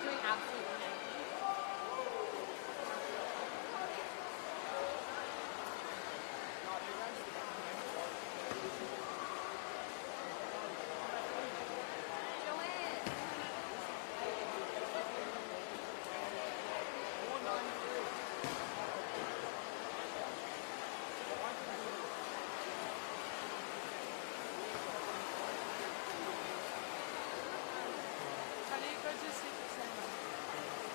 doing absolutely nothing. How do you go to sleep at 7?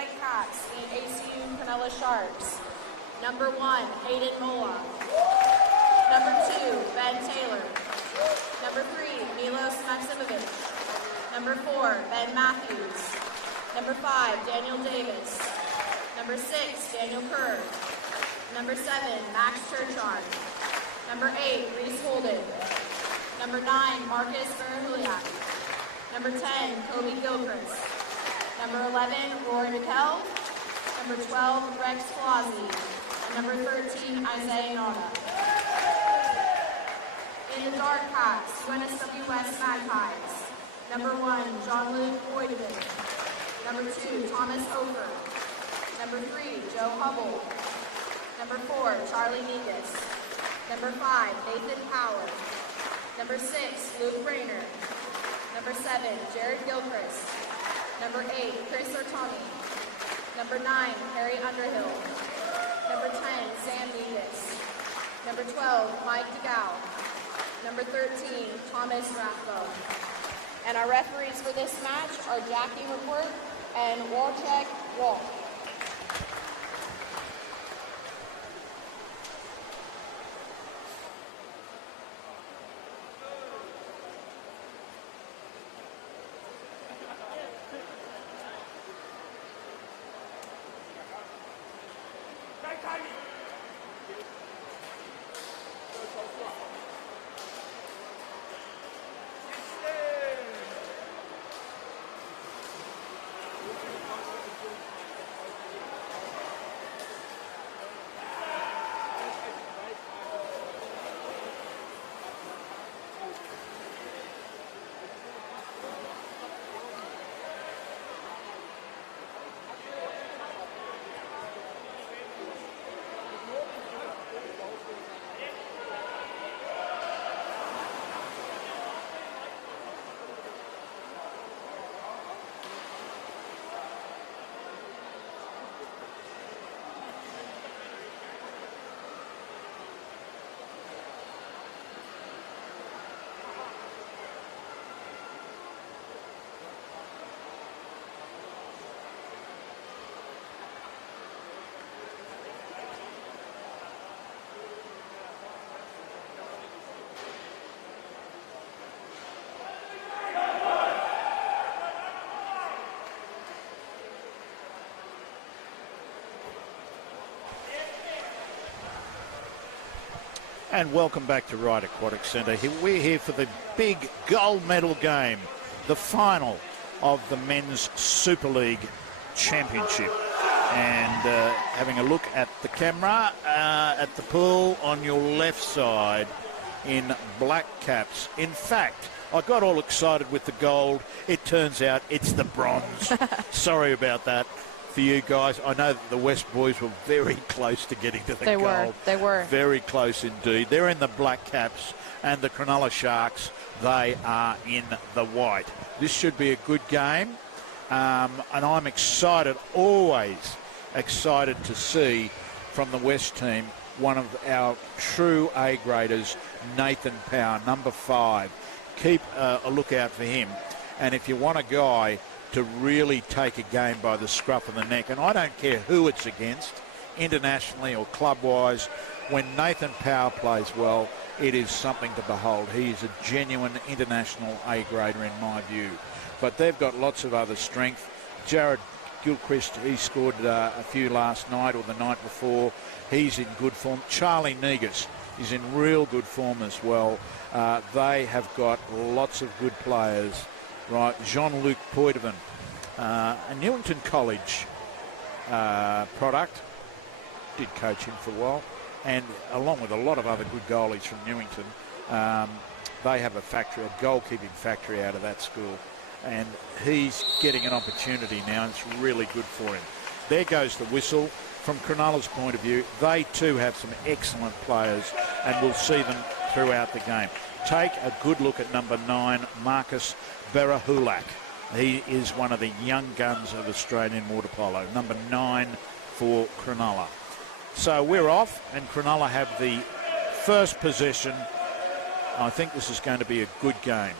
White Caps, the ACU Cronulla Sharks. Number 1, Hayden Mola. Number 2, Ben Taylor. Number 3, Milos Maximovich. Number 4, Ben Matthews. Number 5, Daniel Davis. Number 6, Daniel Kerr. Number 7, Max Churchard. Number 8, Reese Holden. Number 9, Marcus Barahuliak. Number 10, Kobe Gilchrist. Number 11, Rory McKell. Number 12, Rex Flossie. And number 13, Isaiah Nona. In the dark packs, UNSW West Magpies. Number 1, Jean-Luc Boydevin. Number 2, Thomas Hofer. Number 3, Joe Hubble. Number 4, Charlie Negus. Number 5, Nathan Power. Number 6, Luke Rayner. Number 7, Jared Gilchrist. Number 8, Chris Ortami. Number 9, Harry Underhill. Number 10, Sam Negus. Number 12, Mike DeGow. Number 13, Thomas Rathbone. And our referees for this match are Jackie McWhirter and Wojciech Walt. And welcome back to Wright Aquatic Centre. We're here for the big gold medal game, the final of the Men's Super League Championship. And having a look at the camera, at the pool on your left side in black caps. In fact, I got all excited with the gold. It turns out it's the bronze. Sorry about that. For you guys, I know that the West boys were very close to getting to the gold. They were. Very close indeed. They're in the black caps, and the Cronulla Sharks, they are in the white. This should be a good game, and I'm excited, always excited to see from the West team one of our true A-graders, Nathan Power, number 5. Keep a lookout for him. And if you want a guy to really take a game by the scruff of the neck, and I don't care who it's against, internationally or club-wise, when Nathan Power plays well, it is something to behold. He is a genuine international A-grader in my view. But they've got lots of other strength. Jared Gilchrist, he scored a few last night or the night before. He's in good form. Charlie Negus is in real good form as well. They have got lots of good players. Right, Jean-Luc Boydevin, a Newington College product, did coach him for a while, and along with a lot of other good goalies from Newington, they have a factory, a goalkeeping factory out of that school, and he's getting an opportunity now, and it's really good for him. There goes the whistle. From Cronulla's point of view, they too have some excellent players, and we'll see them throughout the game. Take a good look at number 9, Marcus Berahulak. He is one of the young guns of Australian water polo, number 9 for Cronulla. So we're off, and Cronulla have the first possession. I think this is going to be a good game.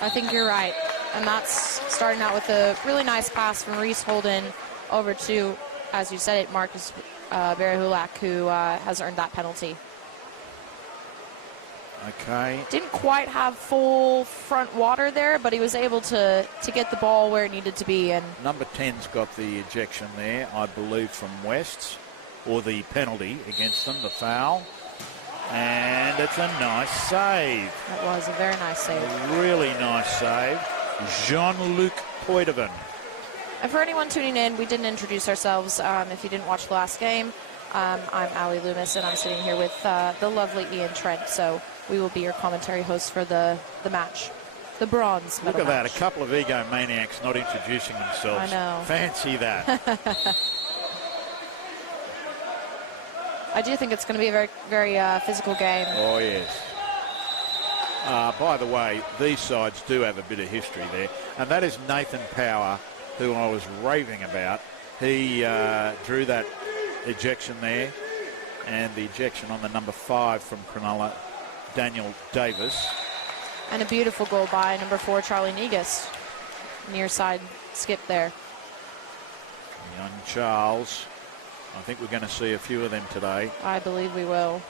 I think you're right. And that's starting out with a really nice pass from Reese Holden over to, as you said it, Marcus Berahulak, who has earned that penalty. Okay. Didn't quite have full front water there, but he was able to get the ball where it needed to be. And Number 10's got the ejection there, I believe, from West's, or the penalty against them, the foul. And it's a nice save. that was a very nice save. A really nice save. Jean-Luc Poitevin. And for anyone tuning in, we didn't introduce ourselves. If you didn't watch the last game, I'm Ali Loomis, and I'm sitting here with the lovely Ian Trent. So we will be your commentary hosts for the match, the bronze medal Look at that, match. a couple of egomaniacs not introducing themselves. I know. Fancy that. I do think it's going to be a very, very physical game. Oh, yes. By the way, these sides do have a bit of history there. And that is Nathan Power, who I was raving about. He drew that ejection there. And the ejection on the number 5 from Cronulla, Daniel Davis. And a beautiful goal by number 4, Charlie Negus. Near side skip there. Young Charles. I think we're going to see a few of them today. I believe we will.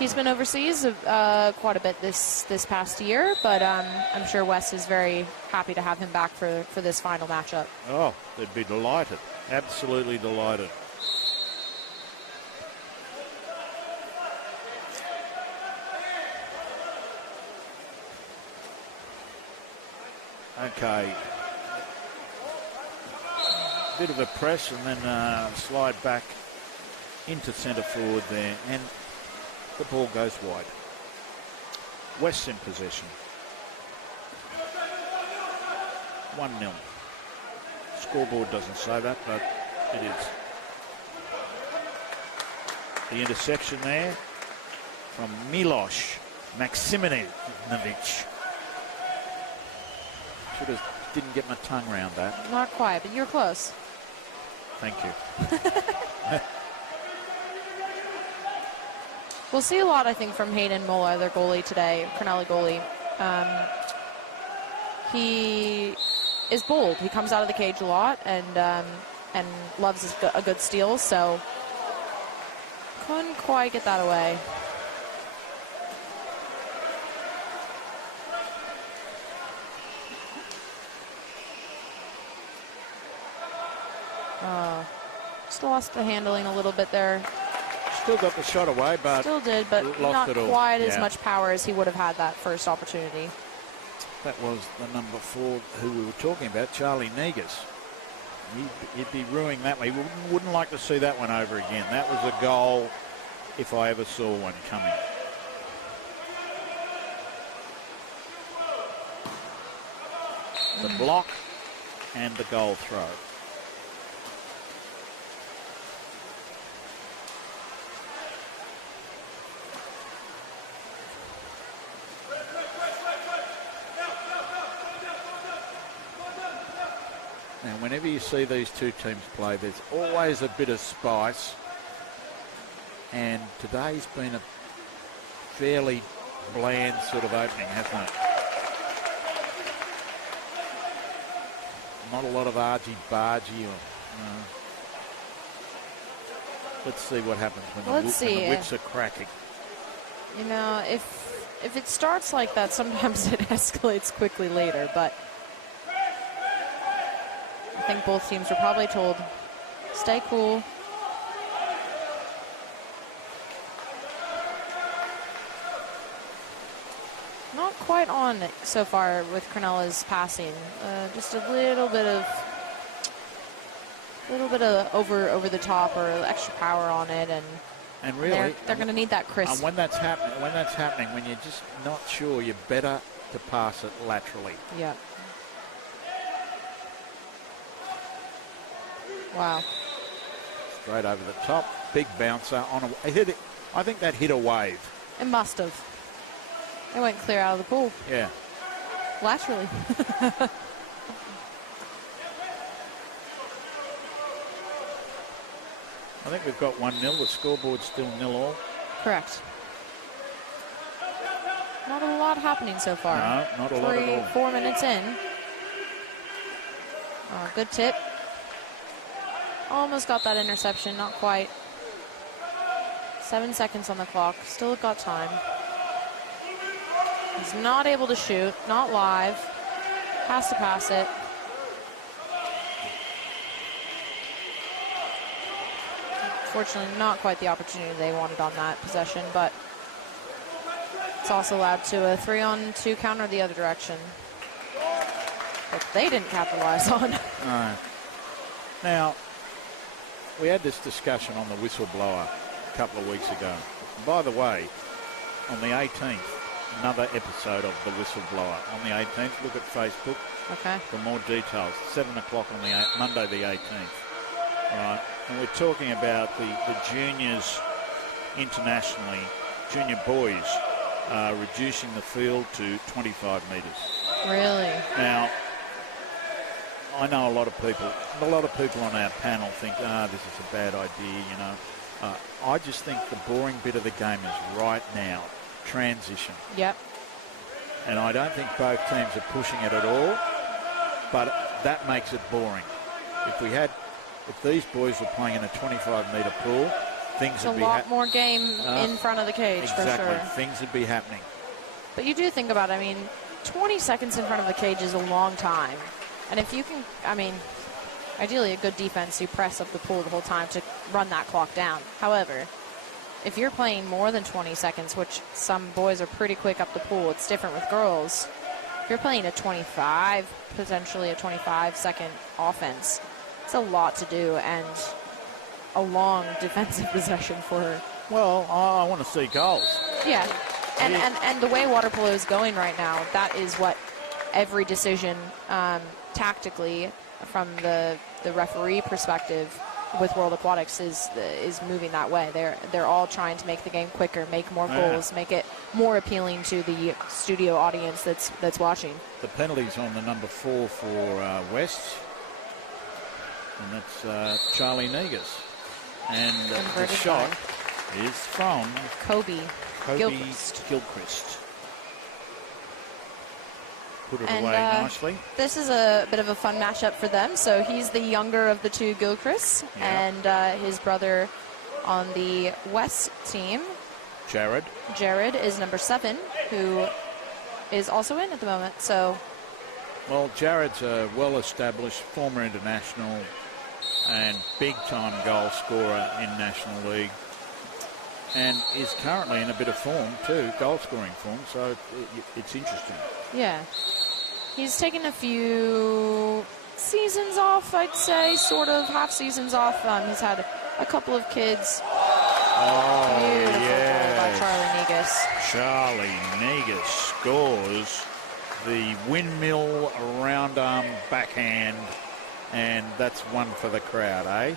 He's been overseas quite a bit this past year, but I'm sure Wes is very happy to have him back for this final matchup. Oh, they'd be delighted. Absolutely delighted. Okay. Bit of a press and then slide back into centre forward there, and the ball goes wide. West in possession. 1-0. Scoreboard doesn't say that, but it is. The interception there from Miloš Maksimovic. Didn't get my tongue around that. Not quite, but you're close. Thank you. We'll see a lot, I think, from Hayden Mola, their goalie today, Cronulla goalie. He is bold. He comes out of the cage a lot and loves a good steal, so couldn't quite get that away. Just lost the handling a little bit there. Still got the shot away, but still did, but lost not it all. quite as much power as he would have had that first opportunity. That was the number 4 who we were talking about, Charlie Negus. He'd be ruining that way. Wouldn't like to see that one over again. That was a goal if I ever saw one coming. The block and the goal throw. Now, whenever you see these two teams play, there's always a bit of spice. And today's been a fairly bland sort of opening, hasn't it? Not a lot of argy-bargy. Let's see what happens when the whips are cracking. You know, if it starts like that, sometimes it escalates quickly later, but I think both teams were probably told, stay cool. Not quite on so far with Cronulla's passing. Just a little bit of over the top or extra power on it, and really they're going to need that crisp. And when that's happening, when you're just not sure, you're better to pass it laterally. Yeah. Wow. Straight over the top, big bouncer on a hit. I think that hit a wave. It must have. It went clear out of the pool. Yeah. Laterally. I think we've got 1-0. The scoreboard's still 0-all. Correct. Not a lot happening so far. No, not a lot at all. 4 minutes in. Good tip. Almost got that interception, not quite. 7 seconds on the clock, still got time. He's not able to shoot, not live. Has to pass it. Fortunately, not quite the opportunity they wanted on that possession, but it's also allowed to a 3-on-2 counter the other direction. But they didn't capitalize on. Now, we had this discussion on the whistleblower a couple of weeks ago. And by the way, on the 18th, another episode of the whistleblower. On the 18th, look at Facebook for more details. 7 o'clock on Monday the 18th. Right. And we're talking about the juniors internationally, junior boys, reducing the field to 25 metres. Really? Now, I know a lot of people on our panel think, this is a bad idea, you know. I just think the boring bit of the game is right now, transition. Yep. And I don't think both teams are pushing it at all, but that makes it boring. If these boys were playing in a 25-metre pool, things would be... It's a lot more game in front of the cage, for sure. Exactly. Things would be happening. But you do think about it, 20 seconds in front of the cage is a long time. And if you can, ideally a good defense, you press up the pool the whole time to run that clock down. However, if you're playing more than 20 seconds, which some boys are pretty quick up the pool, it's different with girls. If you're playing a 25, potentially a 25-second offense, it's a lot to do and a long defensive possession for her. Well, I want to see goals. Yeah. And the way water polo is going right now, that is what every decision tactically from the referee perspective with World Aquatics is moving that way. They're all trying to make the game quicker, make more goals, make it more appealing to the studio audience that's watching. The penalty's on the number 4 for West, and that's Charlie Negus. And the shot is from Kobe Gilchrist. Put it away nicely. This is a bit of a fun matchup for them. So he's the younger of the two Gilchrists, and his brother on the West team, Jared, is number 7, who is also in at the moment. So, well, Jared's a well-established former international and big-time goal scorer in National League, and is currently in a bit of form too, goal-scoring form. So it's interesting. Yeah. He's taken a few seasons off, I'd say, sort of half seasons off. He's had a couple of kids. Beautiful goal by Charlie Negus. Charlie Negus scores the windmill round arm backhand, and that's one for the crowd, eh?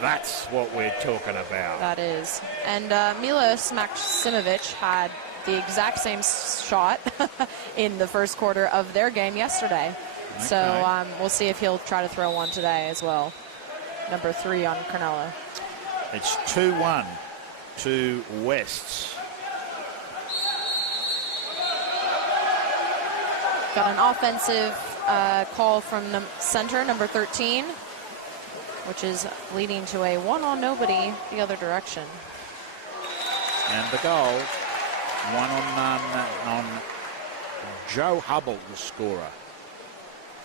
That's what we're talking about. That is. And Milos Maksimovic had the exact same shot in the first quarter of their game yesterday. Okay. So we'll see if he'll try to throw one today as well. Number 3 on Cronulla. It's 2-1 to Wests. Got an offensive call from center, number 13, which is leading to a 1-on-nobody the other direction. And the goal, 1-on-none on Joe Hubble, the scorer.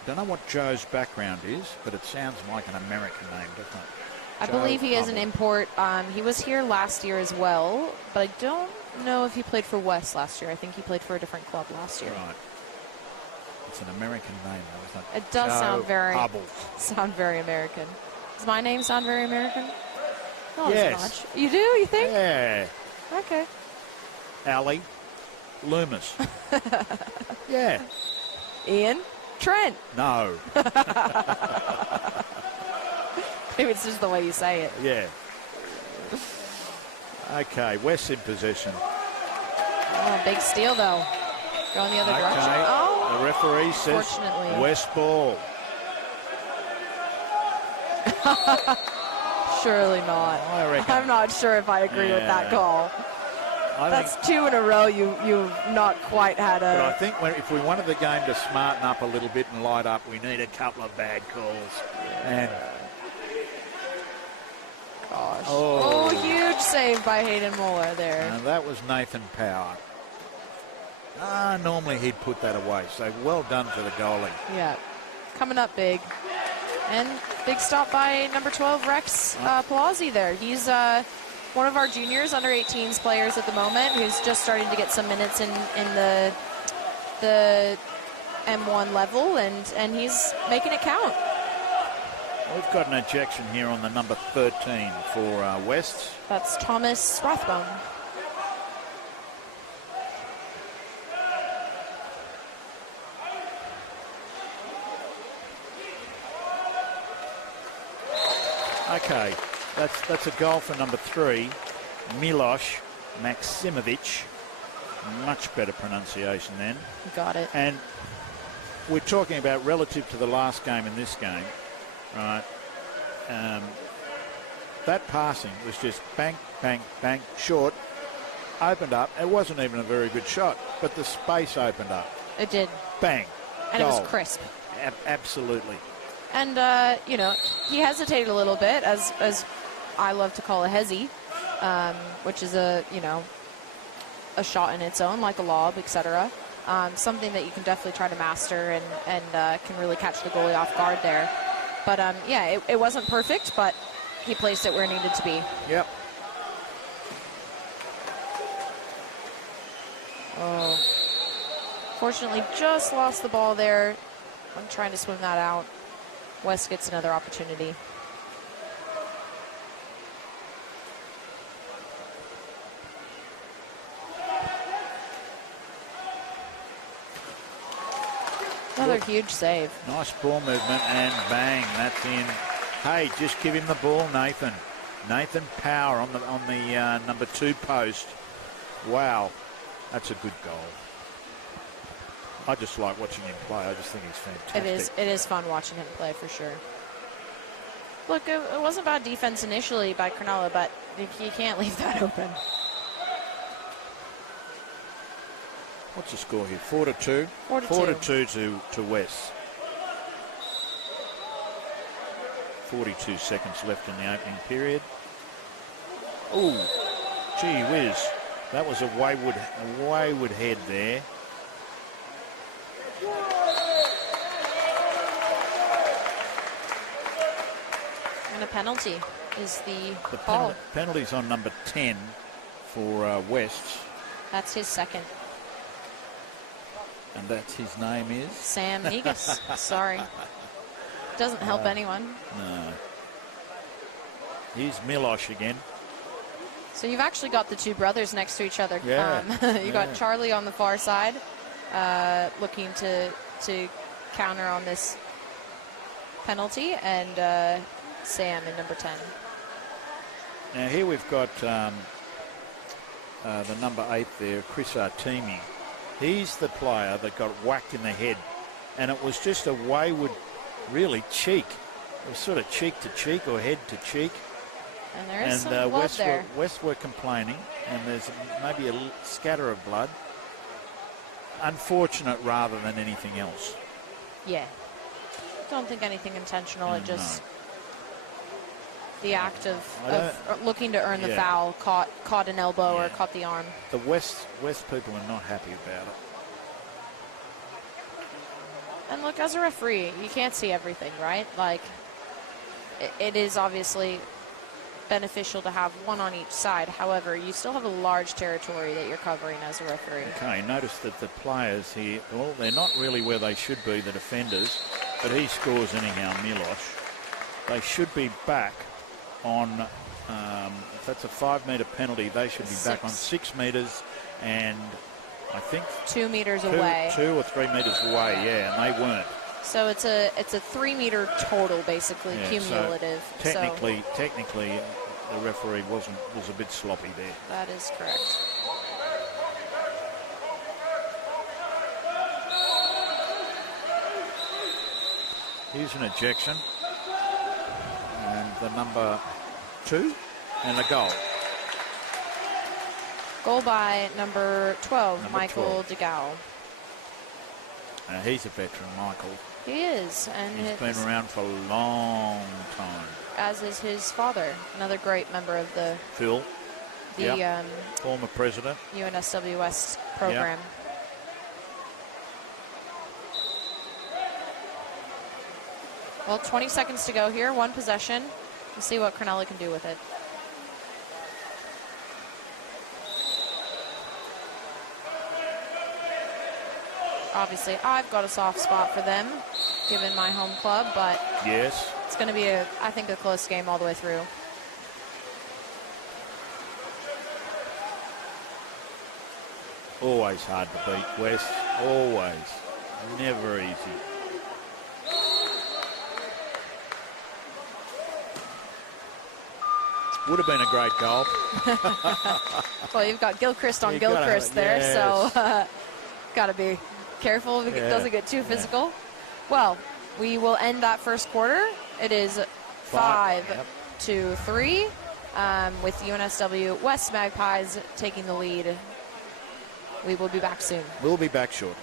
Don't know what Joe's background is, but it sounds like an American name, doesn't it? I believe he is an import. He was here last year as well, but I don't know if he played for West last year. I think he played for a different club last year. Right. It's an American name, though, isn't it? It does sound very American. Does my name sound very American? Not yes. as much. You do? You think? Yeah. Okay. Ali Loomis. Yeah. Ian Trent. No. Maybe it's just the way you say it. Yeah. Okay, West in possession. Oh, big steal, though. Going the other direction. Oh. The referee says West ball. Surely not. I reckon. I'm not sure if I agree with that call. That's two in a row. You've not quite had But I a. think if we wanted the game to smarten up a little bit and light up, we need a couple of bad calls. And Gosh. Oh, huge save by Hayden Moeller there. and that was Nathan Power. Normally he'd put that away. So well done to the goalie. Yeah, coming up big. And big stop by number 12, Rex Palazzi there. He's one of our juniors, under 18s players at the moment, who's just starting to get some minutes in the M1 level, and he's making it count. We've got an ejection here on the number 13 for West. That's Thomas Rothbone. Okay, that's a goal for number 3, Miloš Maksimovic. Much better pronunciation then. Got it. And we're talking about relative to the last game and this game, right? That passing was just bang, bang, bang, short, opened up. It wasn't even a very good shot, but the space opened up. It did. Bang. And goal. it was crisp. Absolutely. And, he hesitated a little bit, as I love to call a hezzy, which is a shot in its own, like a lob, etc. Something that you can definitely try to master and can really catch the goalie off guard there. But, it wasn't perfect, but he placed it where it needed to be. Yep. Oh. Fortunately, just lost the ball there. I'm trying to swim that out. West gets another opportunity. Another huge save. Nice ball movement and bang, that's in. Hey, just give him the ball, Nathan. Nathan Power on the number 2 post. Wow, that's a good goal. I just like watching him play. I just think he's fantastic. It is fun watching him play for sure. Look, it wasn't bad defense initially by Cronulla, but you can't leave that open. What's the score here? 4-2. 4-2 to West. 42 seconds left in the opening period. Ooh, gee whiz. That was a wayward head there. And a penalty is the call. Penalty's on number 10 for West. That's his second. And that's his name is? Sam Negus. Sorry. Doesn't help anyone. No. Here's Miloš again. So you've actually got the two brothers next to each other. Yeah. You got Charlie on the far side, looking to counter on this penalty, and Sam in number 10. Now here we've got the number 8 there, Chris Artemi. He's the player that got whacked in the head, and it was just a wayward, really cheek. It was sort of cheek to cheek or head to cheek. And there is some blood there. West were complaining, and there's maybe a scatter of blood. Unfortunate rather than anything else. Yeah. Don't think anything intentional. It just the act of looking to earn the foul, caught an elbow or caught the arm. The West people are not happy about it. And look, as a referee, you can't see everything, right? Like, it is obviously beneficial to have one on each side. However, you still have a large territory that you're covering as a referee. Okay, notice that the players here, well, they're not really where they should be, the defenders, but he scores anyhow, Miloš. They should be back on, if that's a 5-metre penalty, they should be back on 6 metres and I think 2 meters away. 2 or 3 metres away, yeah, and they weren't. So it's a 3-meter total, basically, cumulative. So technically, the referee was a bit sloppy there. That is correct. Here's an ejection, and the number 2, and a goal. Goal by number 12, Number Michael 12. DeGao. He's a veteran, Michael. He is, and He's been around for a long time. as is his father, another great member of the Phil, the former president. UNSW West program. Well, 20 seconds to go here, one possession. We'll see what Cronulla can do with it. Obviously, I've got a soft spot for them, given my home club, but Yes. it's going to be, I think, a close game all the way through. Always hard to beat, West. Always. Never easy. Would have been a great goal. Well, you've got Gilchrist on You gotta- Gilchrist there, yes. so got to be careful if it Yeah. doesn't get too physical. Well, we will end that first quarter. It is 5-3 with UNSW West Magpies taking the lead. We will be back soon. We'll be back shortly.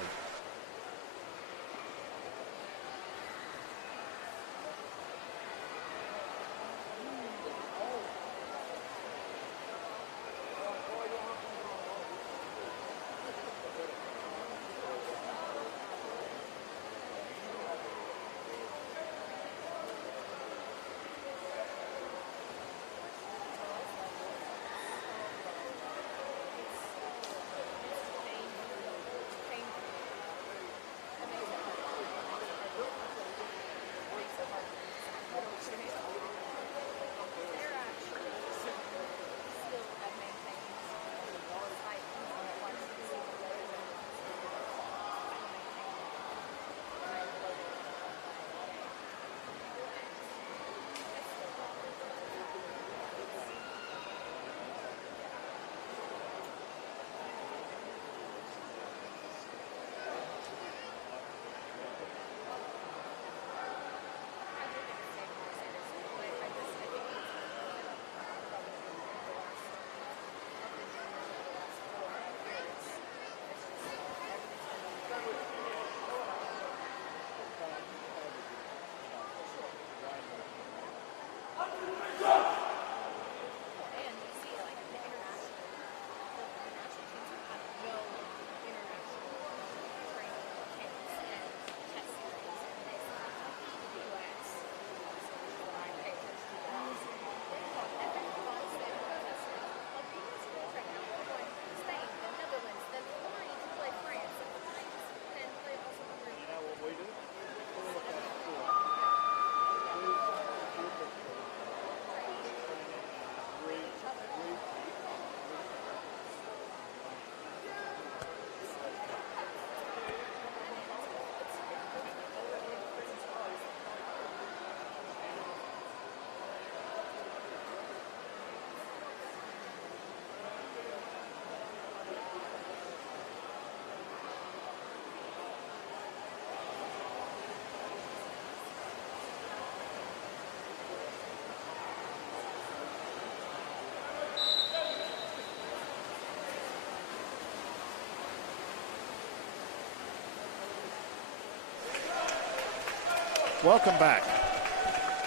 Welcome back.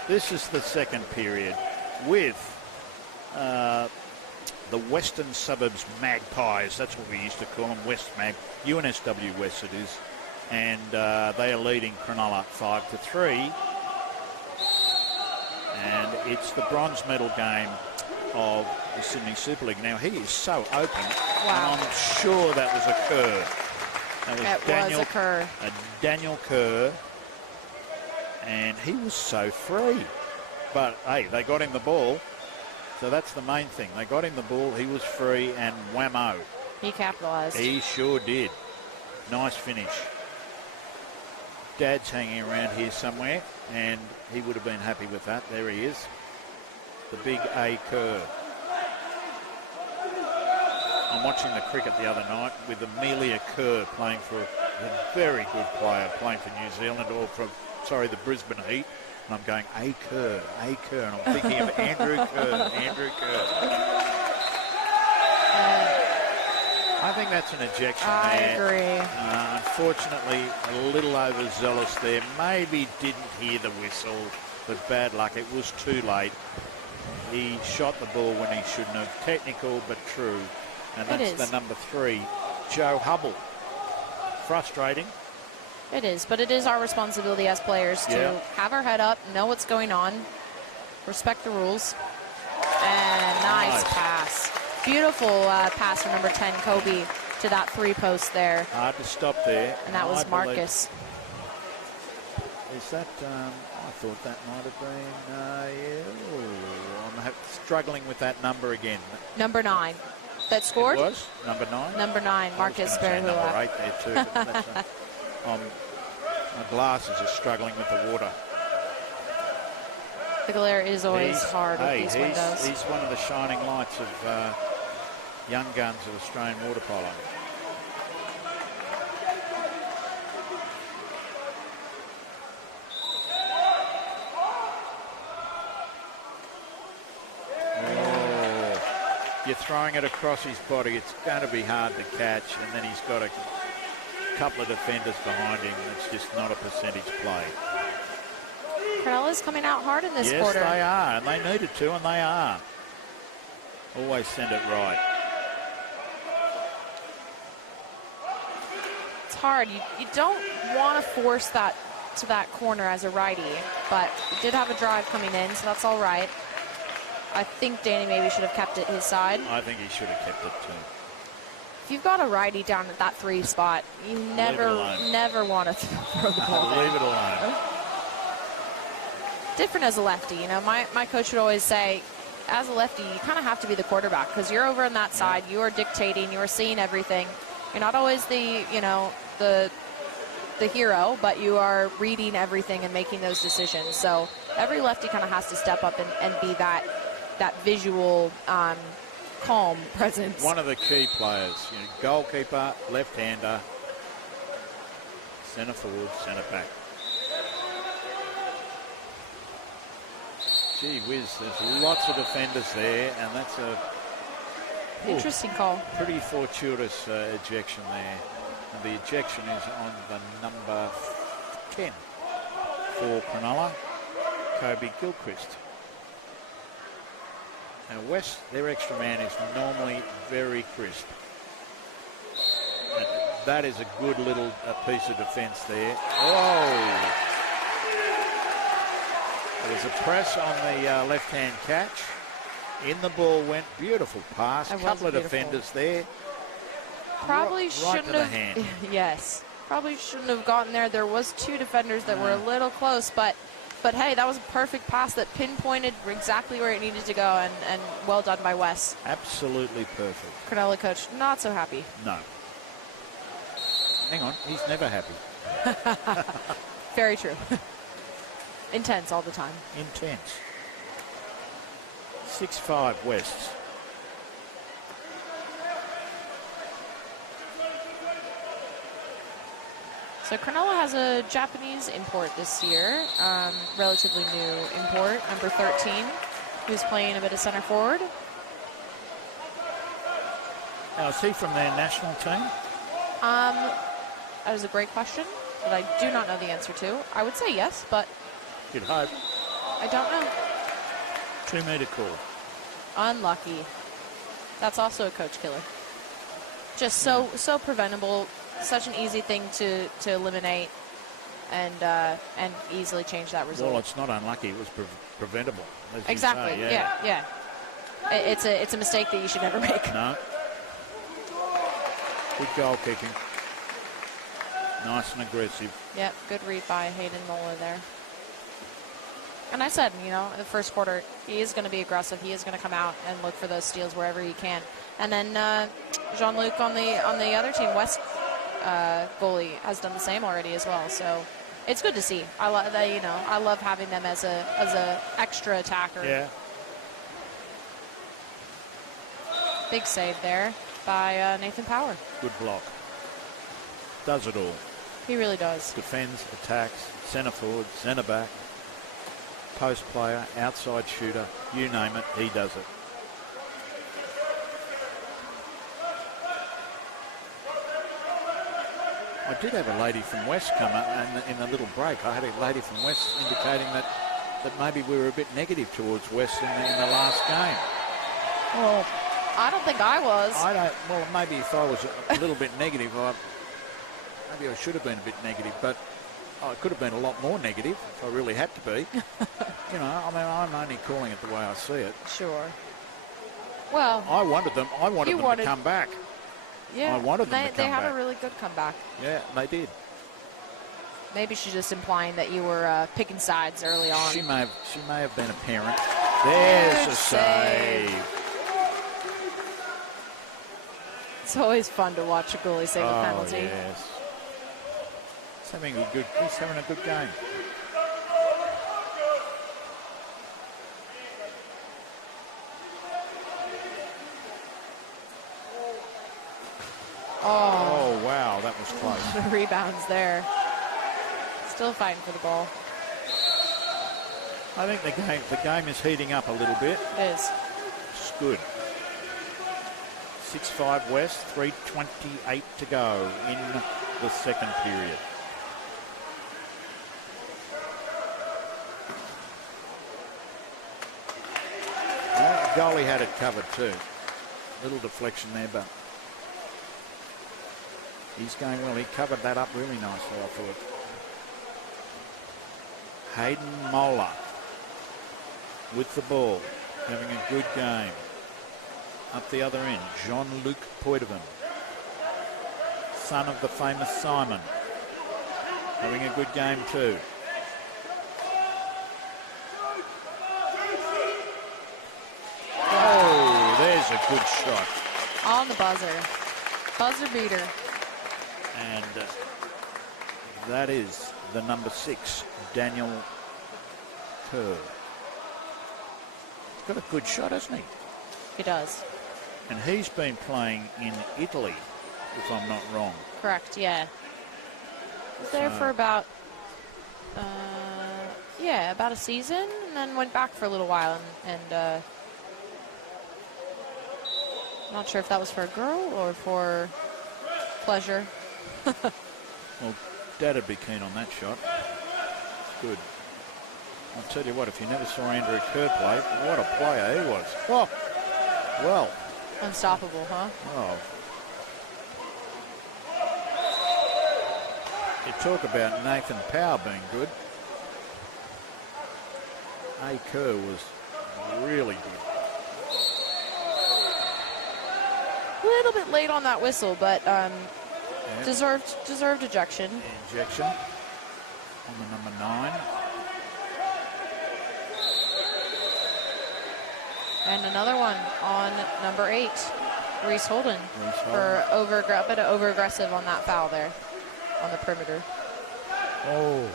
This is the second period with the Western Suburbs Magpies. That's what we used to call them, UNSW West it is. And they are leading Cronulla 5-3. And it's the bronze medal game of the Sydney Super League. Now, he is so open. Wow. And I'm sure that was a Kerr. That was a Kerr. Daniel Kerr. And he was so free. But, hey, they got him the ball. So that's the main thing. They got him the ball. He was free and whammo. He capitalized. He sure did. Nice finish. Dad's hanging around here somewhere, and he would have been happy with that. There he is. The big A Kerr. I'm watching the cricket the other night with Amelia Kerr playing for a very good player, playing for New Zealand, or from, the Brisbane Heat. And I'm going, A Kerr, and I'm thinking of Andrew Kerr. I think that's an ejection I there. agree. Unfortunately, a little overzealous there. Maybe didn't hear the whistle, but bad luck. It was too late. He shot the ball when he shouldn't have. Technical, but true. And that's the number 3, Joe Hubble. Frustrating. It is, but it is our responsibility as players to have our head up, know what's going on, respect the rules. And nice pass. Beautiful pass from number 10, Kobe, to that 3 post there. Hard to stop there. And that was Marcus. Is that, I thought that might have been, yeah. Ooh, I'm struggling with that number again. Number 9. That scored? It was number 9? Number 9, Marcus Berhula. Number 8 there too. But that's my glasses are struggling with the water. The glare is always hard with these windows. He's one of the shining lights of young guns of Australian water polo. You're throwing it across his body. It's going to be hard to catch, and then he's got a couple of defenders behind him. It's just not a percentage play. Cronulla's coming out hard in this quarter. Yes, they are, and they needed to, and they are. Always send it right. It's hard. You don't want to force that to that corner as a righty, but you did have a drive coming in, so that's all right. I think Danny maybe should have kept it his side. I think he should have kept it too. If you've got a righty down at that 3 spot, you never want to throw the ball. Leave it alone. Different as a lefty, you know. My coach would always say, as a lefty, you kind of have to be the quarterback because you're over on that side. You are dictating. You are seeing everything. You're not always the hero, but you are reading everything and making those decisions. So every lefty kind of has to step up and be that visual, calm presence. One of the key players, goalkeeper, left-hander, centre forward, centre back. Gee whiz, there's lots of defenders there, and that's a interesting call. Pretty fortuitous ejection there. And the ejection is on the number 10 for Cronulla, Kobe Gilchrist. Now West, their extra man is normally very crisp. And that is a good little piece of defence there. Oh! There's a press on the left-hand catch. In the ball went. Beautiful pass. A couple of defenders there. Probably shouldn't to the have. hand. Yes. Probably shouldn't have gotten there. There was 2 defenders that were a little close, but hey, that was a perfect pass that pinpointed exactly where it needed to go, and well done by Wes. Absolutely perfect. Cronulla coach not so happy. No. Hang on, he's never happy. Very true. Intense all the time. Intense. 6-5 West. So Cronulla has a Japanese import this year, relatively new import, number 13, who's playing a bit of center forward. Now, is he from their national team? That is a great question that I do not know the answer to. I would say yes, but You'd hope. I don't know. 2-metre call. Unlucky. That's also a coach killer. Just so preventable. Such an easy thing to eliminate and easily change that result. Well, it's not unlucky. It was preventable. Exactly. Say, yeah. It's a mistake that you should never make. No. Good goal kicking. Nice and aggressive. Yep. Good read by Hayden Moeller there. And I said, in the first quarter, he is going to be aggressive. He is going to come out and look for those steals wherever he can. And then Jean-Luc on the other team, West goalie, has done the same already as well. So it's good to see. I love that. I love having them as a extra attacker. Yeah. Big save there by Nathan Power. Good block. Does it all. He really does. Defends, attacks, centre forward, centre back, post player, outside shooter, you name it, he does it. I did have a lady from West come and in a little break. I had a lady from West indicating that maybe we were a bit negative towards West in the last game. Well, I don't think I was. Well, maybe if I was a little bit negative, maybe I should have been a bit negative, but I could have been a lot more negative if I really had to be. I'm only calling it the way I see it. Sure. Well, I wanted them to come back. Yeah, I wanted them to come back. They had a really good comeback. Yeah, they did. Maybe she's just implying that you were picking sides early on. She may have been a parent. There's a save. It's always fun to watch a goalie save a penalty. Yes. He's having a good game. Oh, wow, that was close. The rebounds there. Still fighting for the ball. I think the game is heating up a little bit. It is. It's good. 6-5 West, 3:28 to go in the second period. Goalie had it covered too. Little deflection there, but he's going well. He covered that up really nicely, I thought. Hayden Moeller with the ball, having a good game. Up the other end, Jean-Luc Poitevin, son of the famous Simon, having a good game too. Oh, there's a good shot. On the buzzer. Buzzer beater. And that is the number 6, Daniel Kerr. He's got a good shot, hasn't he? He does. And he's been playing in Italy, if I'm not wrong. Correct, yeah. Was there for about, about a season, and then went back for a little while, and not sure if that was for a girl or for pleasure. Well, Dad would be keen on that shot. It's good. I'll tell you what, if you never saw Andrew Kerr play, what a player he was. Oh, well. Unstoppable, huh? Oh. You talk about Nathan Power being good. A. Kerr was really good. A little bit late on that whistle, but deserved ejection. Ejection on the number 9. And another one on number 8, Reese Holden, for a bit of over-aggressive on that foul there on the perimeter. Oh.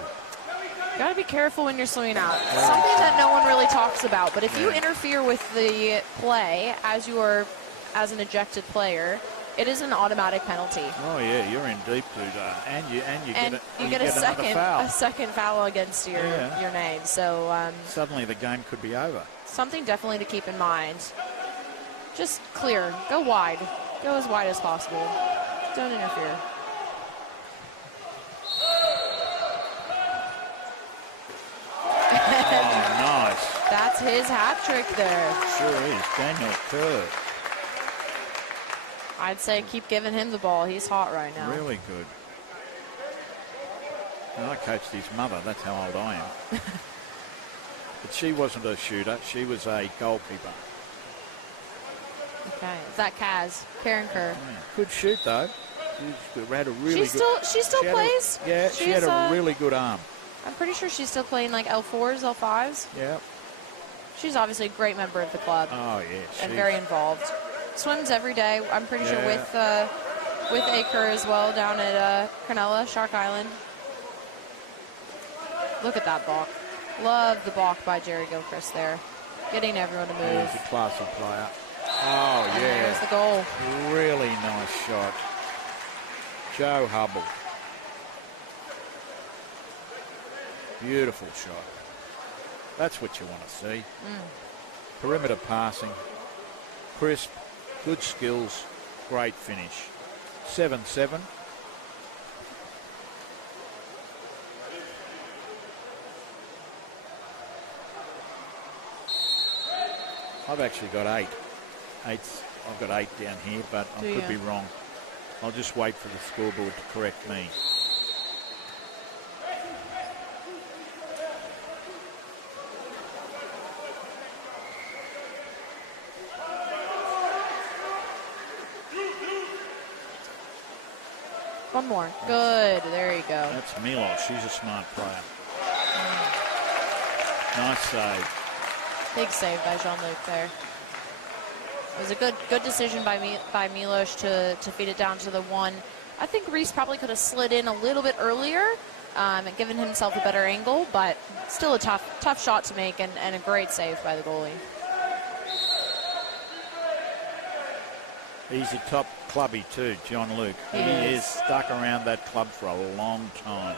Got to be careful when you're swinging out. It's something that no one really talks about, but if you interfere with the play as an ejected player, it is an automatic penalty. Oh yeah, you're in deep doo-dah, and you get a second foul against your name. So suddenly the game could be over. Something definitely to keep in mind. Just clear, go wide, go as wide as possible. Don't interfere. Oh, nice. That's his hat trick there. Sure is, Daniel Kerr. I'd say keep giving him the ball. He's hot right now. Really good. And I coached his mother. That's how old I am. But she wasn't a shooter. She was a goalkeeper. Okay. Is that Karen Kerr? Yeah. Good shoot, though. She had a really She still plays? She had a really good arm. I'm pretty sure she's still playing like L4s, L5s. Yeah. She's obviously a great member of the club. Oh, yeah. And very involved. Swims every day, I'm pretty sure, with Aker as well down at Cronulla, Shark Island. Look at that balk. Love the balk by Jerry Gilchrist there. Getting everyone to move. He's a classy player. Oh, and yeah. there's the goal. Really nice shot. Joe Hubble. Beautiful shot. That's what you want to see. Perimeter passing. Crisp. Good skills. Great finish. 7-7. I've actually got 8. I've got 8 down here, but I could be wrong. I'll just wait for the scoreboard to correct me. One more. Good. There you go. That's Milos. She's a smart player. Nice save. Big save by Jean-Luc there. It was a good decision by Milos to feed it down to the 1. I think Reese probably could have slid in a little bit earlier and given himself a better angle, but still a tough shot to make and a great save by the goalie. He's a top clubby too, Jean-Luc. He is stuck around that club for a long time.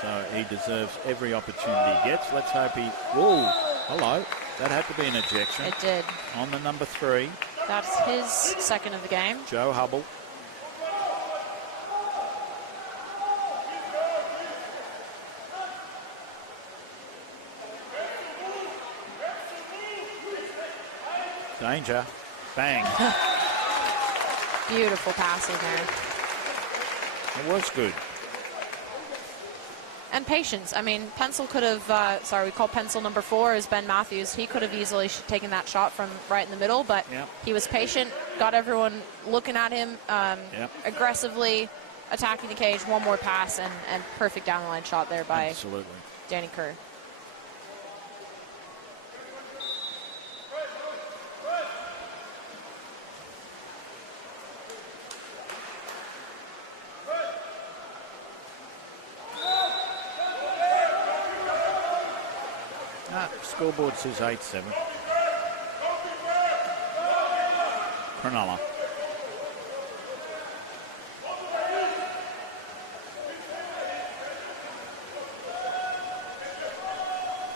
So he deserves every opportunity he gets. Let's hope he... Whoa, hello. That had to be an ejection. It did. On the number 3. That's his second of the game. Joe Hubble. Danger. Bang. Beautiful pass in there. It was good. And patience. I mean, Pencil could have, we call Pencil number 4 is Ben Matthews. He could have easily taken that shot from right in the middle, but he was patient, got everyone looking at him, aggressively attacking the cage. One more pass and perfect down the line shot there by Danny Kerr. Scoreboard says 8-7. Cronulla.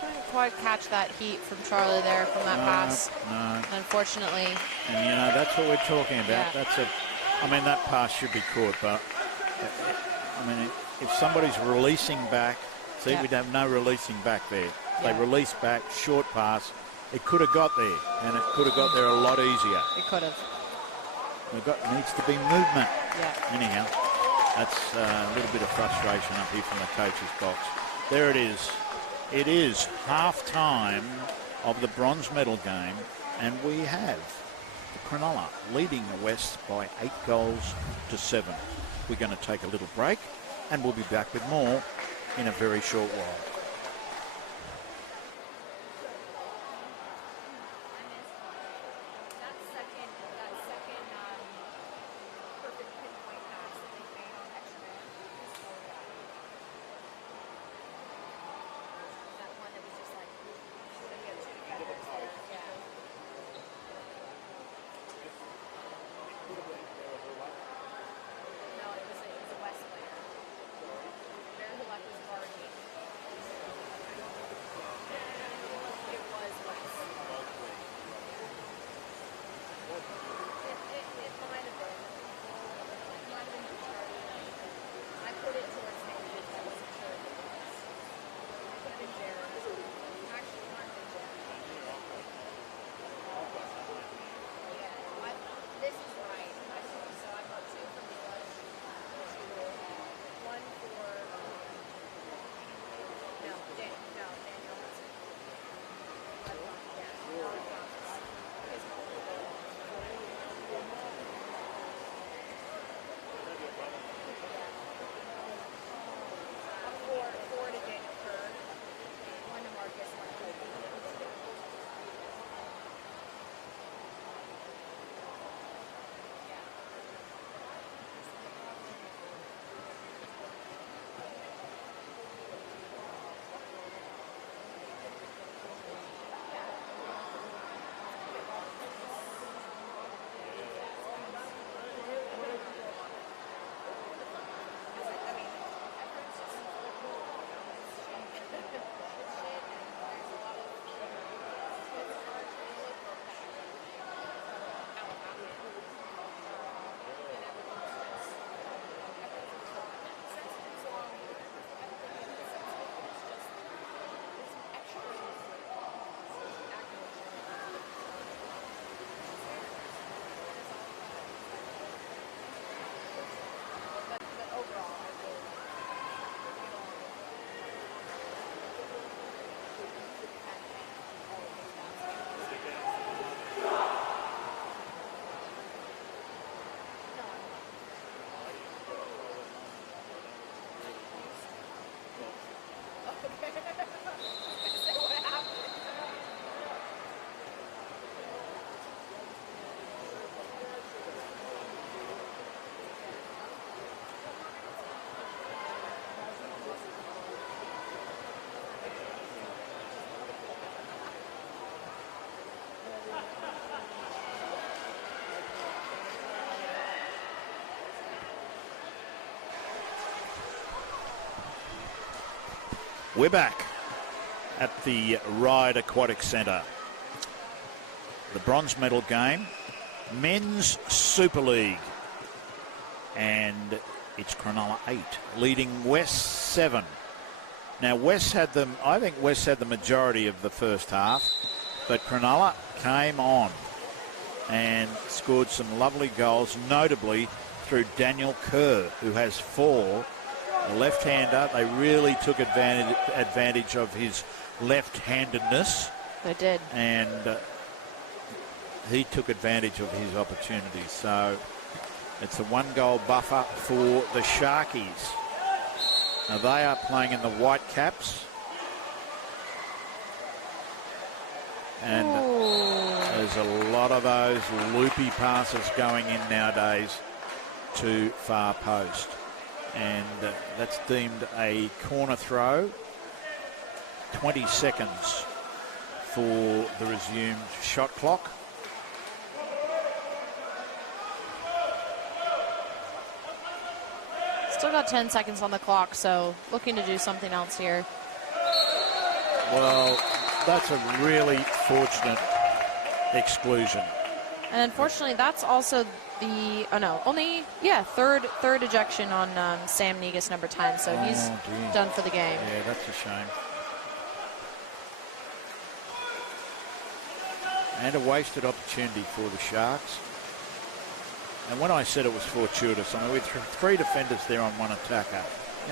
Couldn't quite catch that heat from Charlie there from that pass. No. Unfortunately. And you know, that's what we're talking about. I mean, that pass should be caught, but I mean, if somebody's releasing back, we'd have no releasing back there. They release back, short pass. It could have got there, and it could have got there a lot easier. It could have. Needs to be movement. Yeah. Anyhow, that's a little bit of frustration up here from the coach's box. There it is. It is half-time of the bronze medal game, and we have the Cronulla leading the West by 8-7. We're going to take a little break, and we'll be back with more in a very short while. We're back at the Ryde Aquatic Centre. The bronze medal game, Men's Super League. And it's Cronulla 8, leading West 7. Now, I think West had the majority of the first half, but Cronulla came on and scored some lovely goals, notably through Daniel Kerr, who has 4. A left-hander. They really took advantage of his left-handedness. They did. And he took advantage of his opportunities. So it's a 1-goal buffer for the Sharkies. Now they are playing in the white caps. And there's a lot of those loopy passes going in nowadays to far post. And that's deemed a corner throw. 20 seconds for the resumed shot clock. Still got 10 seconds on the clock, so looking to do something else here. Well, that's a really fortunate exclusion. And unfortunately, that's also the, third ejection on Sam Negus, number 10. So he's done for the game. Yeah, that's a shame. And a wasted opportunity for the Sharks. And when I said it was fortuitous, I mean, with 3 defenders there on 1 attacker,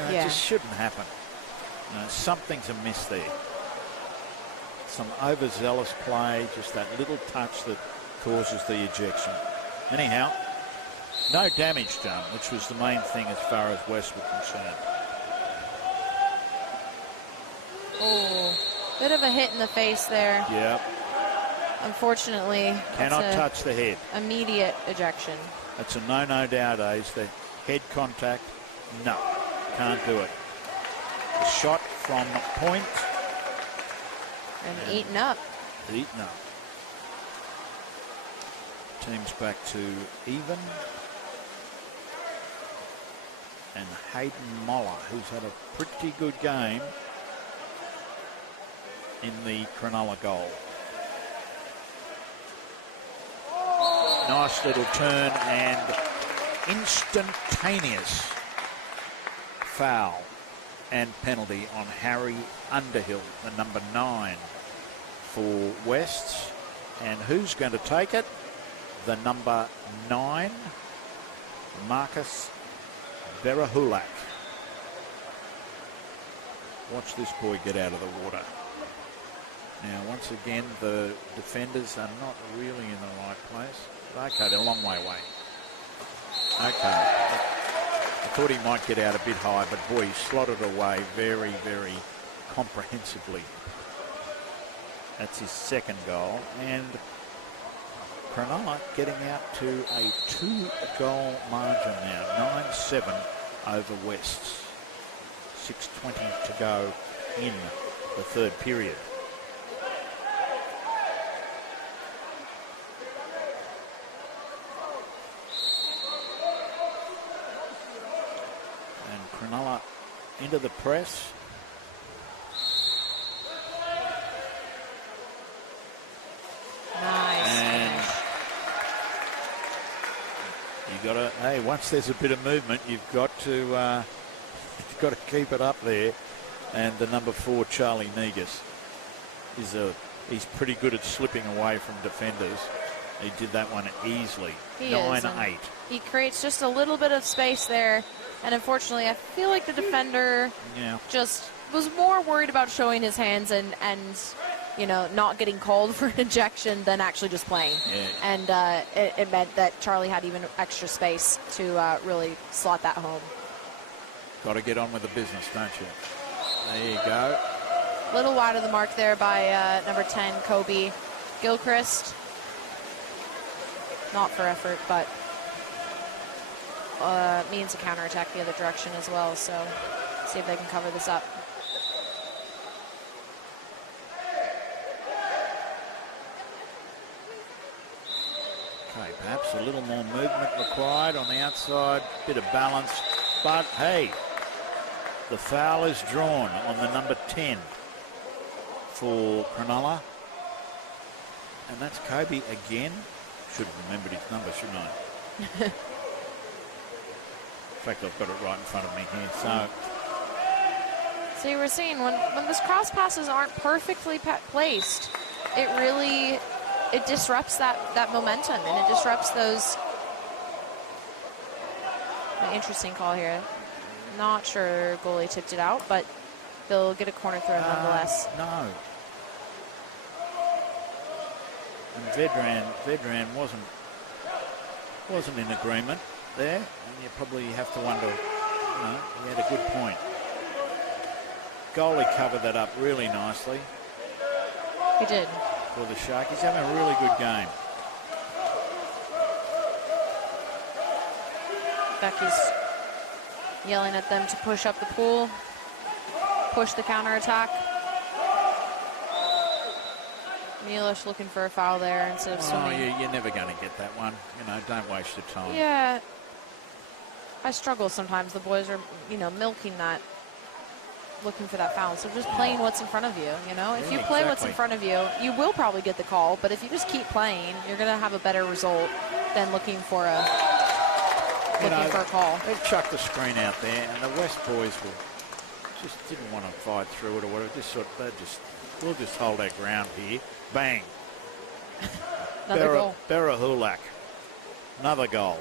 it just shouldn't happen. Something's amiss there. Some overzealous play, just that little touch that causes the ejection. Anyhow, no damage done, which was the main thing as far as West were concerned. Oh, bit of a hit in the face there. Yep. Unfortunately, cannot touch the head. Immediate ejection. That's a no-no nowadays. The head contact, no, can't do it. The shot from point. And eaten up. Eaten up. Team's back to even. And Hayden Moller, who's had a pretty good game in the Cronulla goal. Nice little turn and instantaneous foul and penalty on Harry Underhill, the number 9 for Wests. And who's going to take it? The number 9, Marcus Berahulak. Watch this boy get out of the water. Now, once again, the defenders are not really in the right place. Okay, they're a long way away. Okay. I thought he might get out a bit high, but boy, he slotted away very, very comprehensively. That's his second goal. And Cronulla getting out to a 2-goal margin now. 9-7 over Wests. 6:20 to go in the third period. Cronulla into the press. Nice. And you got to, hey, once there's a bit of movement, you've got to keep it up there. And the number 4, Charlie Negus, he's pretty good at slipping away from defenders. He did that one easily. 9-8. He creates just a little bit of space there. And unfortunately, I feel like the defender just was more worried about showing his hands and not getting called for an ejection than actually just playing. Yeah. And it meant that Charlie had even extra space to really slot that home. Got to get on with the business, don't you? There you go. A little wide of the mark there by number 10, Kobe Gilchrist. Not for effort, but means a counterattack the other direction as well. So see if they can cover this up. Okay, perhaps a little more movement required on the outside, bit of balance, but hey, The foul is drawn on the number 10 for Cronulla. And that's Kobe again. Should have remembered his number, shouldn't I? In fact, I've got it right in front of me here. So, See, we're seeing when those cross passes aren't perfectly placed, it disrupts that momentum, and it disrupts those. An interesting call here. Not sure goalie tipped it out, but they'll get a corner throw nonetheless. No. And Vedran wasn't in agreement there, and you probably have to wonder, he had a good point. Goalie covered that up really nicely. He did. For the Shark. He's having a really good game. Becky's yelling at them to push up the pool, push the counterattack. Milos looking for a foul there instead of swimming. You're never going to get that one. Don't waste your time. Yeah. I struggle sometimes. The boys are, milking that, looking for that foul. So just playing what's in front of you, If you play what's in front of you, you will probably get the call. But if you just keep playing, you're going to have a better result than looking for a call. They've chucked the screen out there, and the West boys just didn't want to fight through it or whatever. We'll just hold our ground here. Bang. Another goal. Berahulak. Another goal.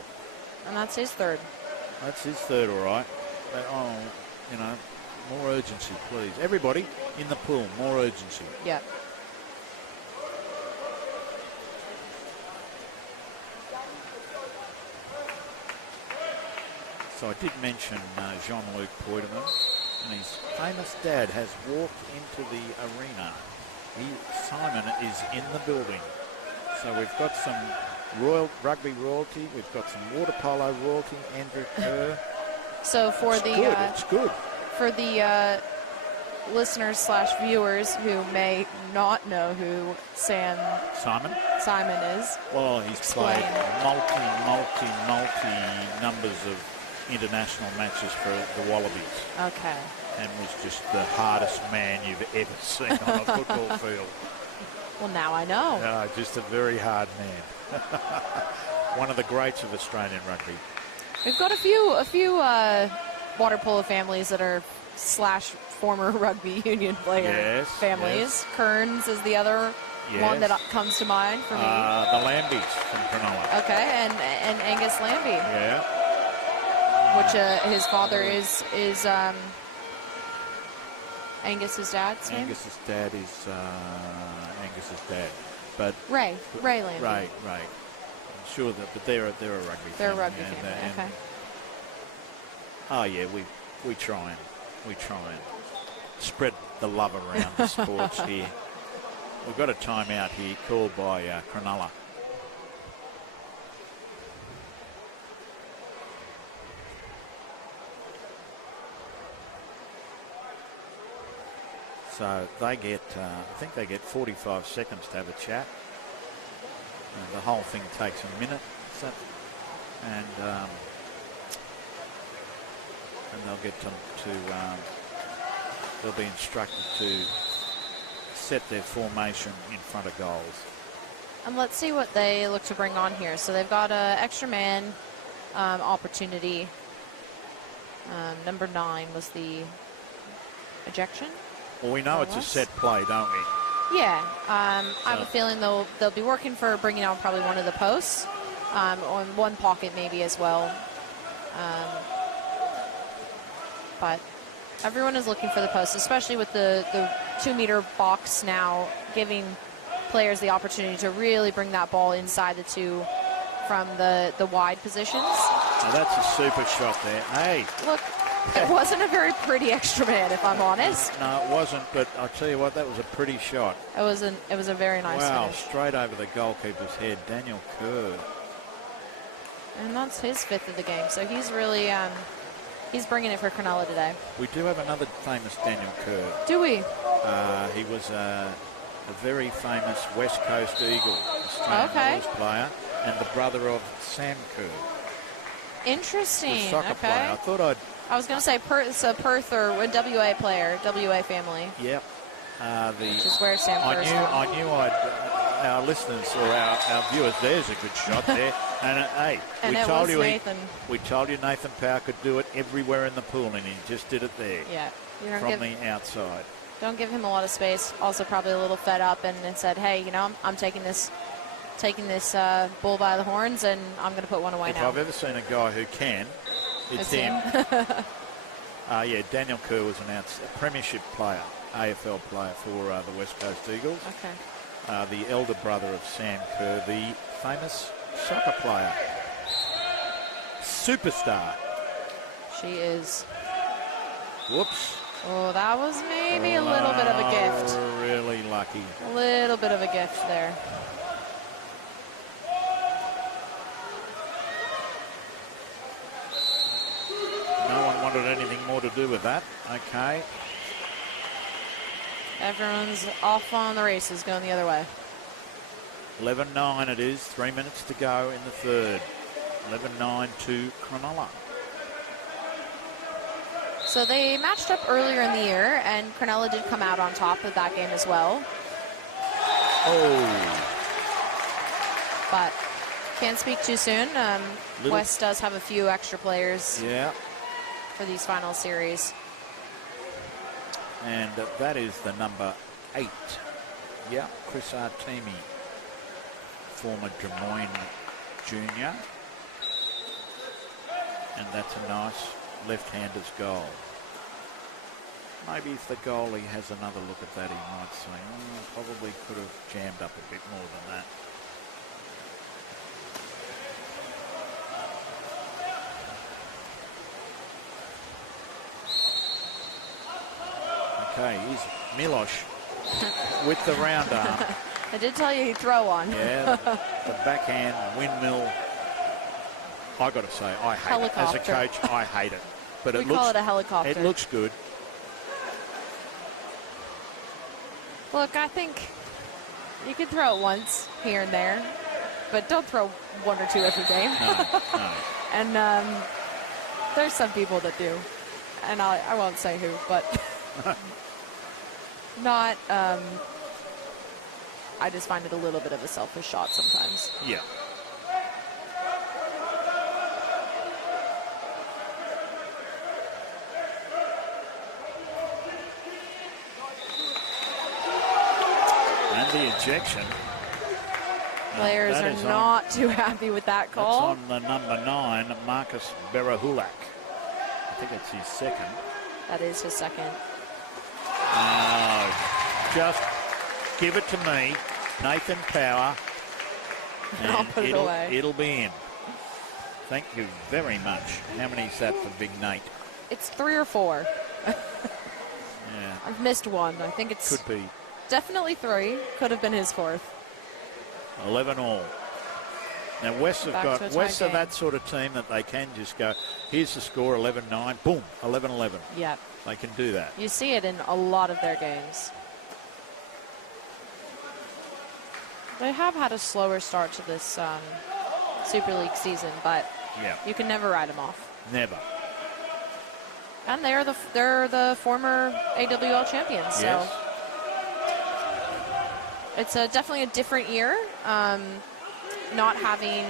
And that's his third. That's his third, all right. But, more urgency, please. Everybody in the pool, more urgency. Yeah. So I did mention Jean-Luc Poideman, and his famous dad has walked into the arena. Simon is in the building. So we've got some rugby royalty, we've got some water polo royalty, Andrew Kerr. So for it's good. For the listeners/viewers who may not know who Simon is. Well, he's played multi numbers of international matches for the Wallabies. Okay. And was just the hardest man you've ever seen on a football field. Well, now I know. Just a very hard man. One of the greats of Australian rugby. We've got a few water polo families that are former rugby union player families. Yes. Kearns is the other one that comes to mind for me. The Lambies from Cronulla. Okay, and Angus Lambie. Yeah. Which his father is Angus's dad's name? Angus's dad is Angus's dad. But Ray Lambie. Right. I'm sure but they're a rugby family. They're a rugby family, okay. Oh yeah, we try and spread the love around the sports here. We've got a timeout here called by Cronulla. So they get, I think they get 45 seconds to have a chat. And the whole thing takes a minute. And they'll get them they'll be instructed to set their formation in front of goals. And let's see what they look to bring on here. So they've got an extra man opportunity. Number 9 was the ejection. Well, we know it's a set play, don't we? Yeah. I have a feeling they'll be working for bringing on probably one of the posts, on one pocket maybe as well. But everyone is looking for the post, especially with the 2-meter box now, giving players the opportunity to really bring that ball inside the 2 from the wide positions. Now that's a super shot there. Hey. Look, it wasn't a very pretty extra man, if I'm honest. No, it wasn't, but I'll tell you what, that was a pretty shot. It was a very nice finish. Straight over the goalkeeper's head, Daniel Kerr. And that's his 5th of the game, so he's really, he's bringing it for Cronulla today. We do have another famous Daniel Kerr. Do we? He was a very famous West Coast Eagle, Australian Rules player, and the brother of Sam Kerr. Interesting. The soccer okay. player. I thought I was going to say it's a Perth or a WA player, WA family. Yep. Which is where Sam Kerr's from. I knew our listeners or our viewers, there's a good shot there. And hey, and we told you Nathan. We told you Nathan Power could do it everywhere in the pool, and he just did it there. Yeah. From the outside. Don't give him a lot of space. Also probably a little fed up and said, hey, you know, I'm taking this bull by the horns, and I'm going to put one away now. If I've ever seen a guy who can, it's him. Yeah, Daniel Kerr was a premiership player, AFL player for the West Coast Eagles. Okay. The elder brother of Sam Kerr, the famous soccer player. Superstar. She is. Whoops. Oh, that was maybe a little bit of a gift. Really lucky. A little bit of a gift there. No one wanted anything more to do with that. Okay. Everyone's off on the races, going the other way. 11-9 it is. 3 minutes to go in the third. 11-9 to Cronulla. So they matched up earlier in the year, and Cronulla did come out on top of that game as well. Oh. But can't speak too soon. West does have a few extra players for these final series. And that is the number 8. Yeah, Chris Artemi, former Des Moines junior. And that's a nice left-hander's goal. Maybe if the goalie has another look at that, he might say, probably could have jammed up a bit more than that. Okay, here's Milosh with the round arm. I did tell you he'd throw one. Yeah, the backhand windmill. I got to say, I hate it. As a coach, I hate it. But we call it a helicopter. It looks good. Look, I think you can throw it once here and there, but don't throw one or two every game. No. And there's some people that do, and I won't say who, but not. I just find it a little bit of a selfish shot sometimes. Yeah. And the ejection. Players are not too happy with that call. That's on the number 9, Marcus Berahulak. I think it's his second. That is his second. Just give it to me, Nathan Power, and I'll put it away. It'll be in. Thank you very much. How many is that for Big Nate? It's 3 or 4. Yeah. I've missed one. I think it's could be definitely 3. Could have been his 4th. 11 all. Now West have that sort of team that they can just go, here's the score, 11-9, boom, 11-11. Yeah. They can do that. You see it in a lot of their games. They have had a slower start to this Super League season, but you can never write them off. Never. And they're the former AWL champions. Yes. So it's definitely a different year. Not having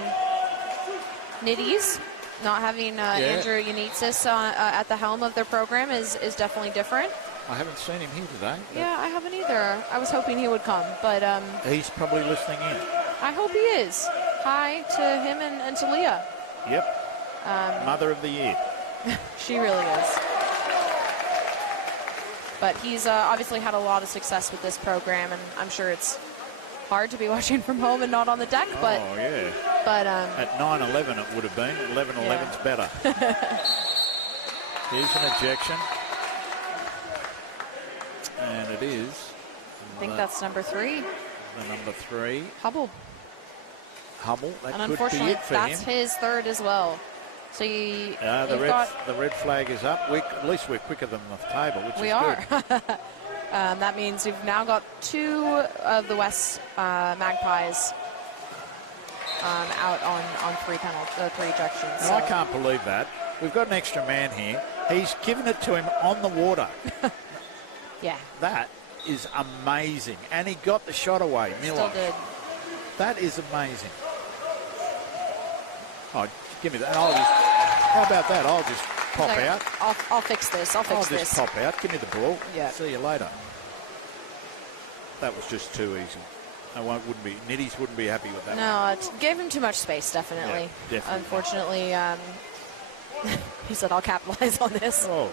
Nitties, not having Andrew Yanitsis at the helm of their program is definitely different. I haven't seen him here today. Yeah, I haven't either. I was hoping he would come, but he's probably listening in. I hope he is. Hi to him and to Leah. Yep. Mother of the year. She really is. But he's obviously had a lot of success with this program, and I'm sure it's hard to be watching from home and not on the deck. But at 9-11 it would have been. 11-11's better. Here's an ejection. And it is. I think that's number 3. The number 3. Hubble. That and could unfortunately, be it for that's him. his 3rd as well. So the red flag is up. At least we're quicker than the table, which is good. We are. That means we've now got 2 of the West Magpies out on three ejections. Now, I can't believe that. We've got an extra man here. He's given it to him on the water. Yeah. That is amazing. And he got the shot away. Miller. Still did. That is amazing. Oh, give me that. How about that? I'll just pop out. I'll fix this. I'll just pop out. Give me the ball. Yeah. See you later. That was just too easy. Nitties wouldn't be happy with that. No, it gave him too much space, definitely. Yeah, definitely. Unfortunately, he said, I'll capitalize on this. Oh.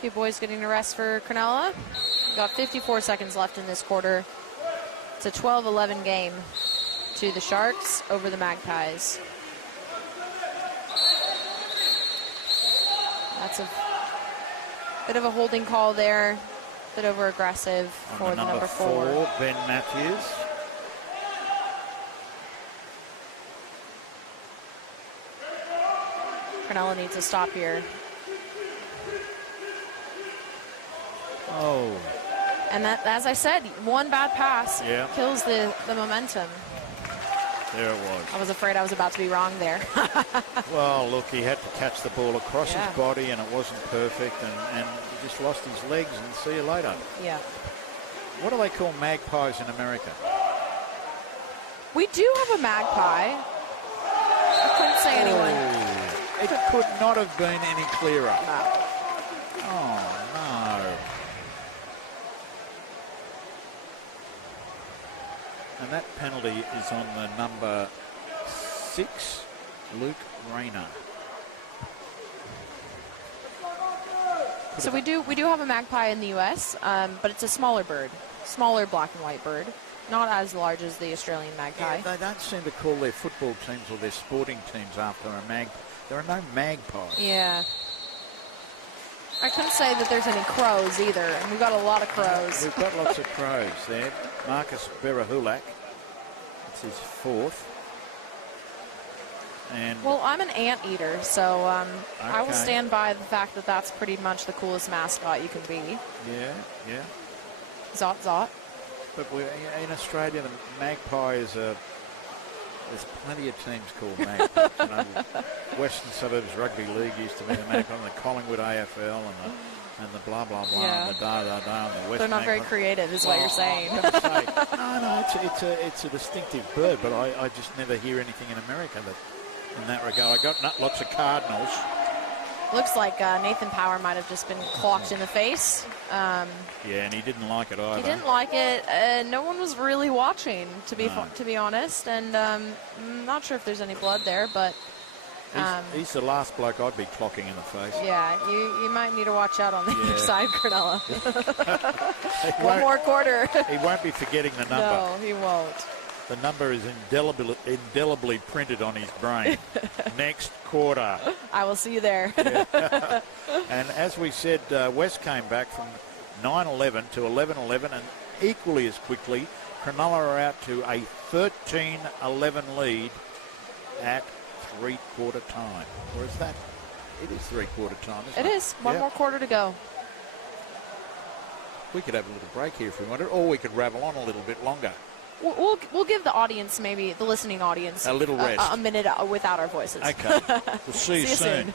Few boys getting a rest for Cronulla. We've got 54 seconds left in this quarter. It's a 12-11 game to the Sharks over the Magpies. That's a bit of a holding call there. Bit over aggressive for the number 4. Ben Matthews. Cronulla needs to stop here. Oh. And that, as I said, one bad pass kills the momentum. There it was. I was afraid I was about to be wrong there. Well, look, he had to catch the ball across his body, and it wasn't perfect, and he just lost his legs, and see you later. Yeah. What do they call magpies in America? We do have a magpie. I couldn't say anyone. It could not have been any clearer. No. Oh, no. And that penalty is on the number 6, Luke Rayner. So we do have a magpie in the U.S., but it's a smaller bird, smaller black and white bird, not as large as the Australian magpie. Yeah, they don't seem to call their football teams or their sporting teams after a magpie. There are no magpies. Yeah. I couldn't say that there's any crows either, and we've got a lot of crows. We've got lots of crows there. Marcus Berahulak, it's his 4th. And well, I'm an anteater, so I will Okay. stand by the fact that that's pretty much the coolest mascot you can be. yeah. Zot, zot. But in Australia, the magpie is there's plenty of teams called magpies. You know, Western Suburbs Rugby League used to be the magpie, and the Collingwood AFL, and the blah, blah, blah, and the da-da-da, and the West They're not very creative, is what you're saying. No, it's a distinctive bird, but I just never hear anything in America that in that regard. I got lots of cardinals. Looks like Nathan Power might have just been clocked in the face. Yeah, and he didn't like it either. He didn't like it. No one was really watching, to be honest, and I'm not sure if there's any blood there, but he's the last bloke I'd be clocking in the face. yeah, you might need to watch out on the other side, Cronulla. One more quarter. He won't be forgetting the number. No, he won't. The number is indelibly printed on his brain. Next quarter. I will see you there. Yeah. And as we said, West came back from 9-11 to 11-11, and equally as quickly, Cronulla are out to a 13-11 lead at three-quarter time. Or is that? It is three-quarter time, isn't it? It is. One more quarter to go. We could have a little break here if we wanted, or we could ravel on a little bit longer. We'll give the audience, maybe the listening audience, a little rest. A minute without our voices. Okay. We'll see you soon.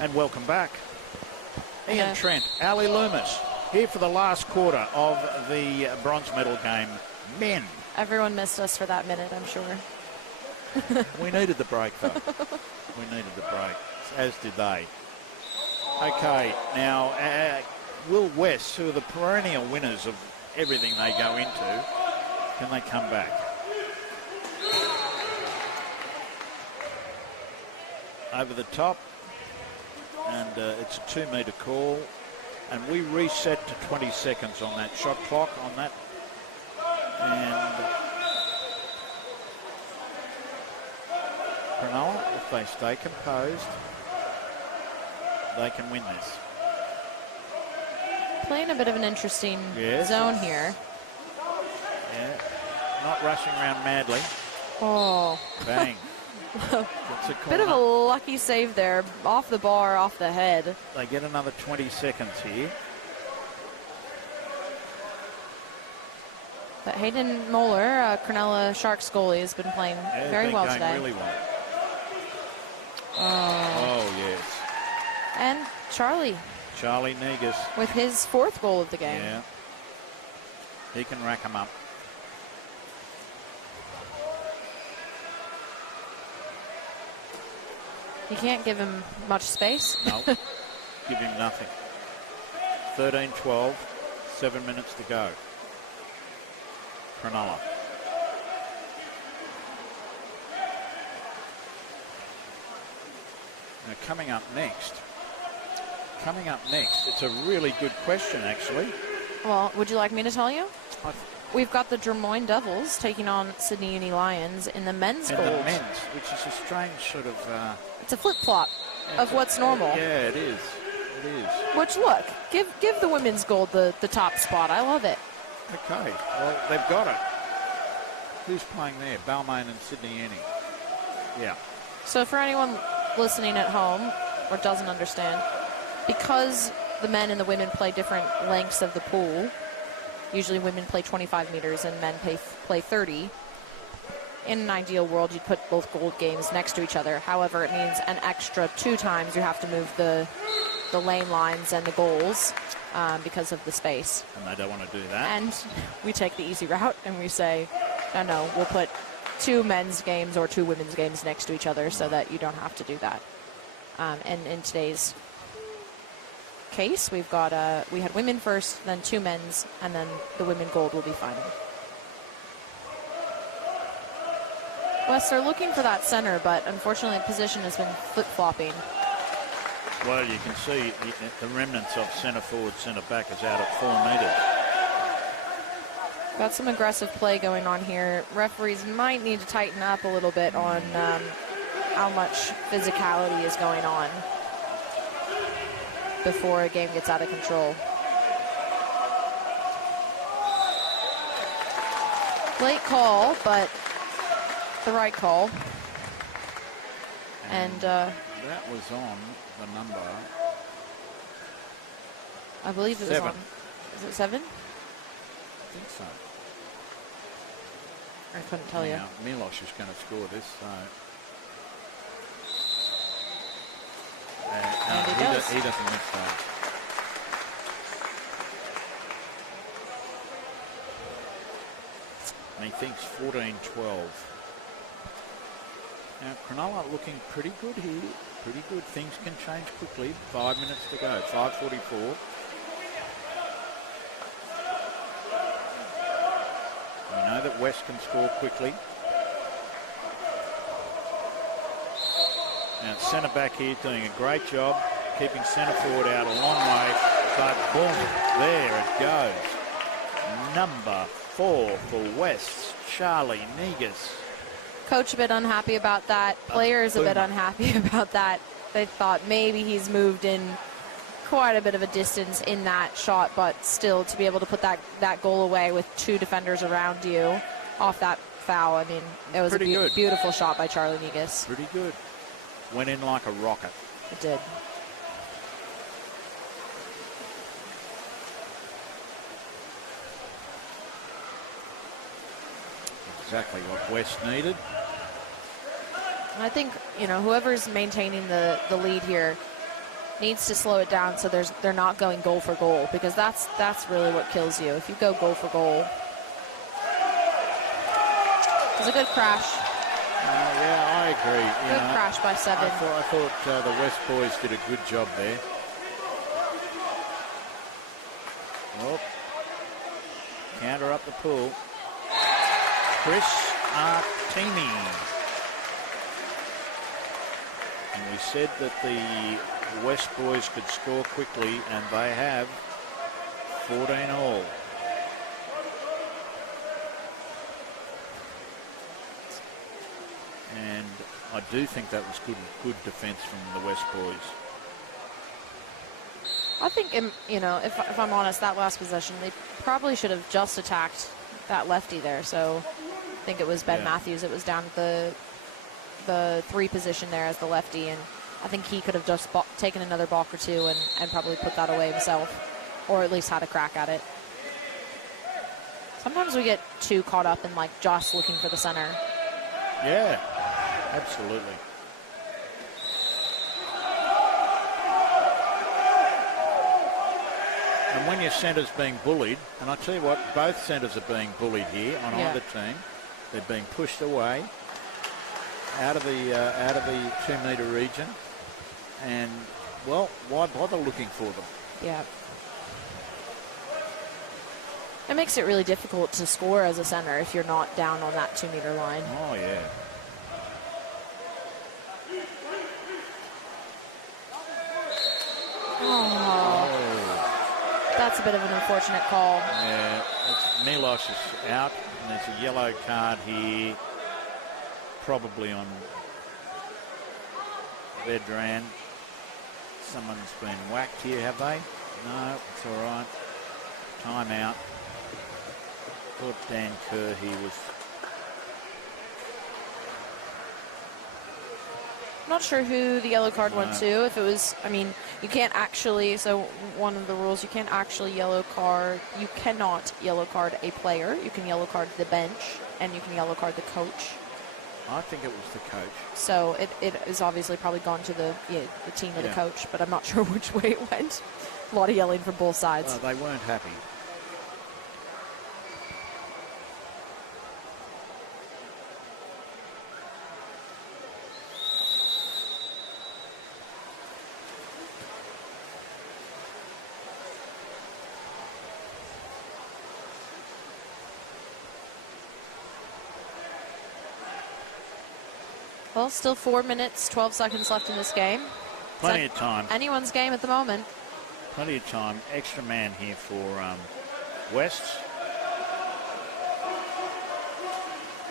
And welcome back. Ian Yeah. Trent, Ali Loomis, here for the last quarter of the bronze medal game. Men. Everyone missed us for that minute, I'm sure. We needed the break, though. We needed the break, as did they. Okay, now, Will West, who are the perennial winners of everything they go into, can they come back? Over the top, and it's a 2-metre call, and we reset to 20 seconds on that shot clock on that, and Cronulla, if they stay composed, they can win this. Playing a bit of an interesting Yes, zone it's- here. Yeah, not rushing around madly. Oh, Bang. Gets a bit of a corner. lucky save there. Off the bar, off the head. They get another 20 seconds here. But Hayden Moeller, Cronulla Sharks goalie, has been playing Yeah, very been well going today. really well. Oh. Oh, yes. And Charlie Charlie Negus. with his 4th goal of the game. Yeah. He can rack them up. You can't give him much space. No. Give him nothing. 13-12. 7 minutes to go. Cronulla. Now coming up next, it's a really good question, actually. Well, would you like me to tell you? I We've got the Drummoyne Devils taking on Sydney Uni Lions in the men's And gold. the men's, which is a strange sort of... It's a flip-flop of what's normal. Yeah, it is. It is. Which, look, give the women's gold the top spot. I love it. Okay, well, they've got it. Who's playing there? Balmain and Sydney Uni. Yeah. So for anyone listening at home or doesn't understand, because the men and the women play different lengths of the pool, usually women play 25 meters and men play 30. In an ideal world, you'd put both gold games next to each other. However, it means an extra 2 times you have to move the lane lines and the goals because of the space. And they don't want to do that. And we take the easy route and we say, no, we'll put 2 men's games or 2 women's games next to each other so that you don't have to do that. And in today's case, we had women first, then 2 men's, and then the women gold will be final. West are looking for that center, but unfortunately the position has been flip-flopping. Well, you can see the remnants of centre forward, centre back is out at 4 metres. Got some aggressive play going on here. Referees might need to tighten up a little bit on how much physicality is going on before a game gets out of control. Late call, but the right call. And That was on the number. I believe it was 7. on. Is it 7? I think so. I couldn't tell you. Now, Milosh is going to score this, so... And he does. He doesn't miss that. And he thinks 14-12. Now, Cronulla looking pretty good here. Pretty good. Things can change quickly. 5 minutes to go. 5:44. We know that West can score quickly. Now, centre back here doing a great job, keeping centre forward out a long way. But boom, there it goes. Number 4 for West, Charlie Negus. Coach a bit unhappy about that. Players a bit unhappy about that. They thought maybe he's moved in quite a bit of a distance in that shot, but still to be able to put that goal away with 2 defenders around you off that foul. I mean, it was Pretty a good. beautiful shot by Charlie Negus. Pretty good. Went in like a rocket. It did. Exactly what West needed. And I think, whoever's maintaining the lead here, needs to slow it down so they're not going goal for goal, because that's really what kills you. If you go goal for goal. It was a good crash. Yeah, I agree. Good crash by 7. I thought the West boys did a good job there. Oh. Counter up the pool. Chris Artemi. And we said that the West boys could score quickly, and they have. 14 all. And I do think that was good defence from the West boys. I think, if I'm honest, that last possession, they probably should have just attacked that lefty there. So I think it was Ben Matthews. It was down at the 3 position there as the lefty, and I think he could have just taken another balk or two and probably put that away himself, or at least had a crack at it. Sometimes we get too caught up in like just looking for the center. Yeah, absolutely. And when your centre's being bullied, and I tell you what, both centres are being bullied here on either team. They're being pushed away out of the 2-metre region, and well, why bother looking for them? Yeah. It makes it really difficult to score as a center if you're not down on that 2-metre line. Oh yeah. That's a bit of an unfortunate call. Yeah, Milos is out, and there's a yellow card here, probably on Vedran. Someone's been whacked here, have they? No, it's all right. Time out. Thought Dan Kerr here was... Not sure who the yellow card went to. If it was, I mean, you can't actually, so one of the rules, you can't actually yellow card, you cannot yellow card a player. You can yellow card the bench, and you can yellow card the coach. I think it was the coach. So it is obviously probably gone to the team or the coach, but I'm not sure which way it went. A lot of yelling from both sides. They weren't happy. Well, still 4 minutes, 12 seconds left in this game. Plenty of time. Anyone's game at the moment. Plenty of time. Extra man here for West.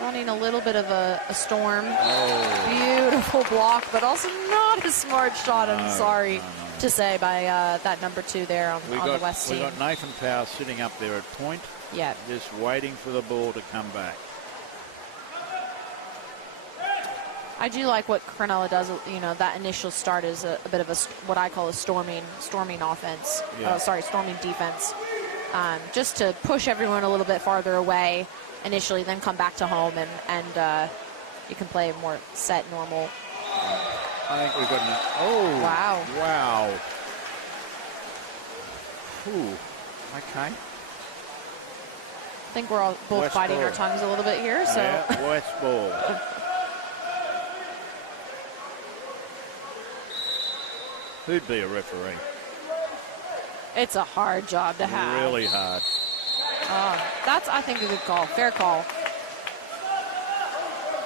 Running a little bit of a storm. Beautiful block, but also not a smart shot, I'm sorry to say, by that number 2 there on the West team. We got Nathan Powell sitting up there at point. Yeah. Just waiting for the ball to come back. I do like what Cronulla does. That initial start is a bit of what I call a storming offense. Yeah. Storming defense. Just to push everyone a little bit farther away initially, then come back to home, and you can play more set, normal. I think we've got wow. Ooh, okay. I think we're all both West biting ball. our tongues a little bit here. So yeah, West ball. Who'd be a referee? It's a hard job to have. Really hard. That's, I think, a good call. Fair call.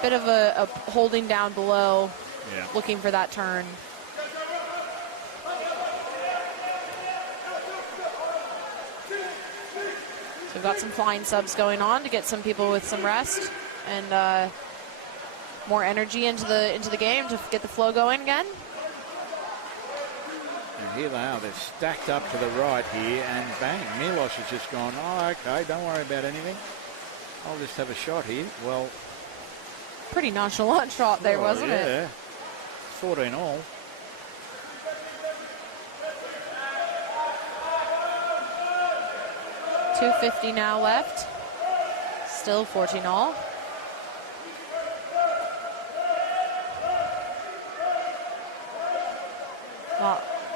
Bit of a holding down below, looking for that turn. So we've got some flying subs going on to get some people with some rest and more energy into the game to get the flow going again. And here they are. They're stacked up to the right here, and bang, Milos has just gone, okay, don't worry about anything. I'll just have a shot here. Well, pretty nonchalant shot there, wasn't it? Yeah, 14 all. .250 now left. Still 14 all.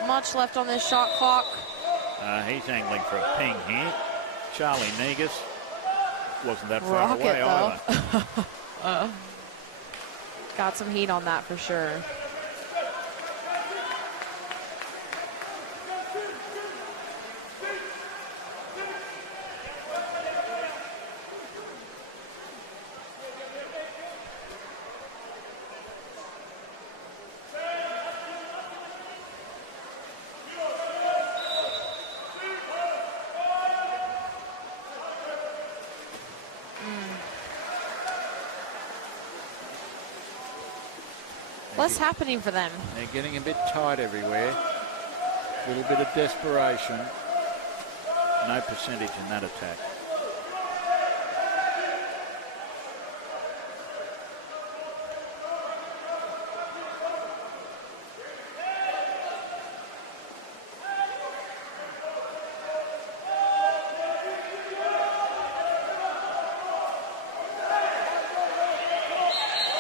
much left on this shot clock. He's angling for a ping here. Charlie Negus wasn't that far Rocket, away though. either. Got some heat on that for sure. What's happening for them? They're getting a bit tight everywhere. A little bit of desperation. No percentage in that attack.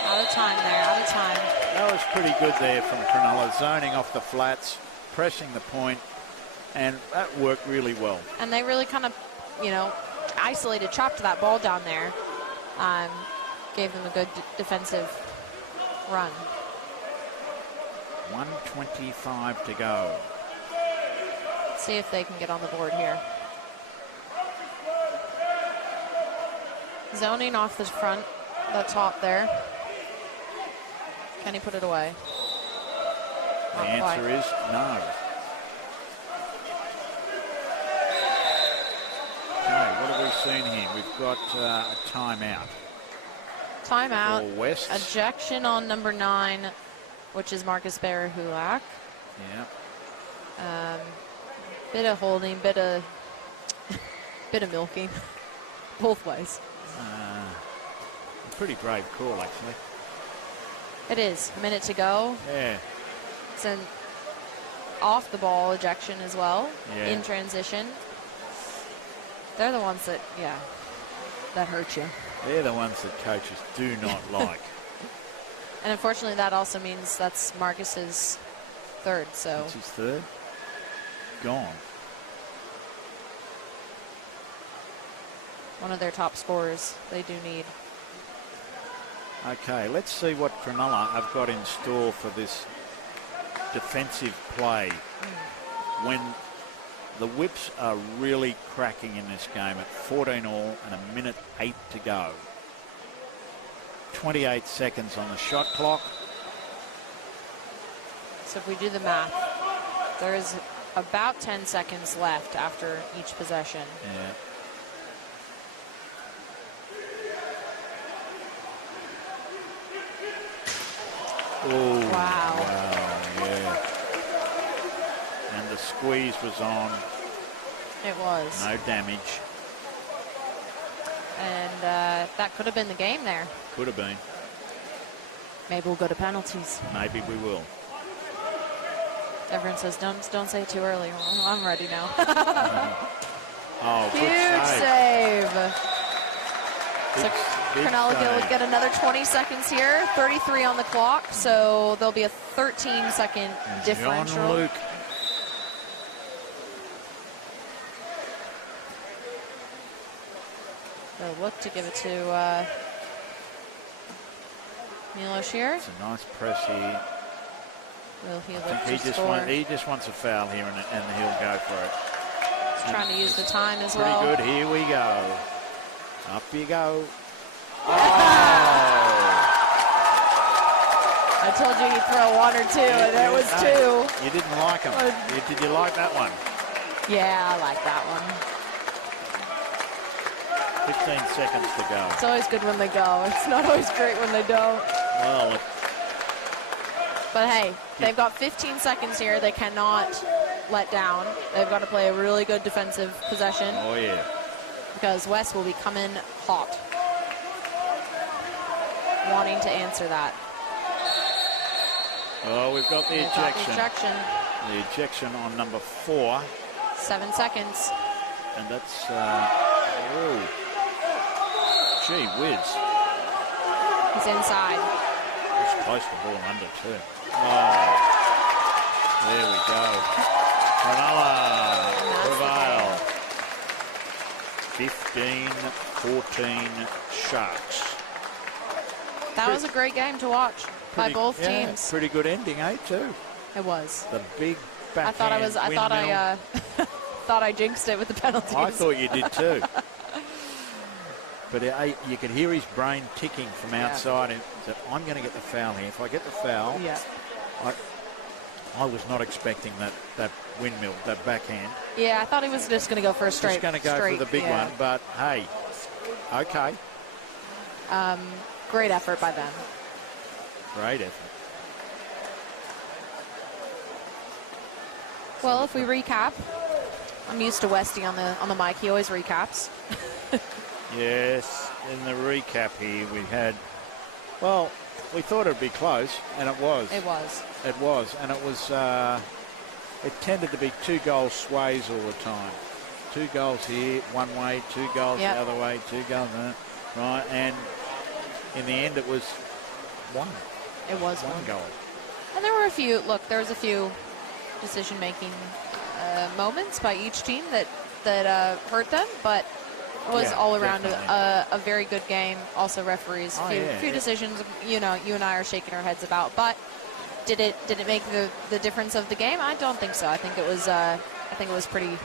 Out of time there, out of time. That was pretty good there from Cronulla, zoning off the flats, pressing the point, and that worked really well. And they really kind of, you know, isolated, chopped that ball down there. Gave them a good defensive run. 1:25 to go. See if they can get on the board here. Zoning off the front, the top there. Can he put it away? The answer is no. Okay, what have we seen here? We've got a timeout. Timeout. For West. Ejection on number 9, which is Marcus Barahulak. Yeah. Bit of holding, bit of milking, both ways. A pretty brave call, actually. It is. A minute to go. Yeah. It's an off the ball ejection as well, Yeah. in transition. They're the ones that, that hurt you. They're the ones that coaches do not like. And unfortunately, that also means that's Marcus's third. So That's his third. Gone. one of their top scorers they do need. Okay, let's see what Cronulla have got in store for this defensive play when the whips are really cracking in this game at 14 all and a minute 8 to go. 28 seconds on the shot clock. So if we do the math, there is about 10 seconds left after each possession. Yeah. Oh, Wow. yeah. And the squeeze was on. It was. No damage. And that could have been the game there. Could have been. Maybe we'll go to penalties. Maybe we will. Everyone says, don't say it too early. Well, I'm ready now. Oh, good Huge save. save. Big, big Cronulla save. will get another 20 seconds here. 33 on the clock, so there'll be a 13-second differential. John Luke. They'll look to give it to Milos here. It's a nice press here. Will he I look think to he score? he just wants a foul here, and he'll go for it. He's trying to use the time as Pretty well. good. Here we go. Up you go. Oh! I told you he'd throw one or two, and there was Hey, two. You didn't like him. Did you like that one? Yeah, I like that one. 15 seconds to go. It's always good when they go. It's not always great when they don't. Well, But hey, they've got 15 seconds here. They cannot let down. They've got to play a really good defensive possession oh yeah. because West will be coming hot, wanting to answer that. Oh, we've got the They've got ejection. the ejection. The ejection on number 4, 7 seconds. and that's oh, gee whiz. He's inside. It's close to ball under too. Oh, There we go. Cronulla prevail. 15-14 Sharks. That was a great game to watch by both teams. Pretty good ending, too. It was. The big backhand I thought I jinxed it with the penalties. I thought you did too. But you could hear his brain ticking from outside and said, I'm going to get the foul here. If I get the foul, I was not expecting that windmill, that backhand. Yeah, I thought he was just going to go for a straight. Just going to go for the big one, but hey, okay. Great effort by them. Great effort. Well, if we recap, I'm used to Westy on the mic. He always recaps. Yes, in the recap here we had, well, we thought it'd be close, and it was. It was. It was, and it was, it tended to be 2-goal sways all the time. 2 goals here, one way, 2 goals the other way, 2 goals, right, and in the end it was one. It was one goal. And there were a few, there was a few decision-making moments by each team that hurt them, but it was all around a very good game. Also, referees, few decisions, you and I are shaking our heads about. But did it make the difference of the game? I don't think so. I think it was pretty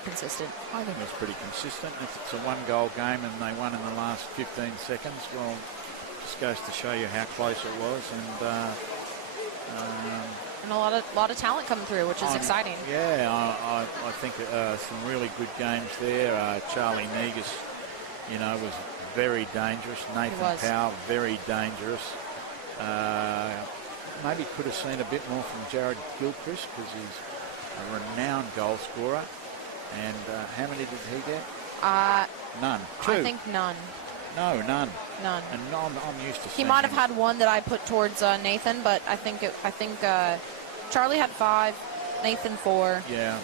consistent. I think it was pretty consistent. If it's a 1-goal game and they won in the last 15 seconds, well, just goes to show you how close it was. And a lot of talent coming through, which is exciting. Yeah, I think some really good games there. Charlie Negus, was very dangerous. Nathan Powell, very dangerous. Maybe could have seen a bit more from Jared Gilchrist because he's a renowned goal scorer. And how many did he get? None. 2. I think none. No, none. None. And I'm used to. He might have had one that I put towards Nathan, but I think Charlie had 5, Nathan 4. Yeah.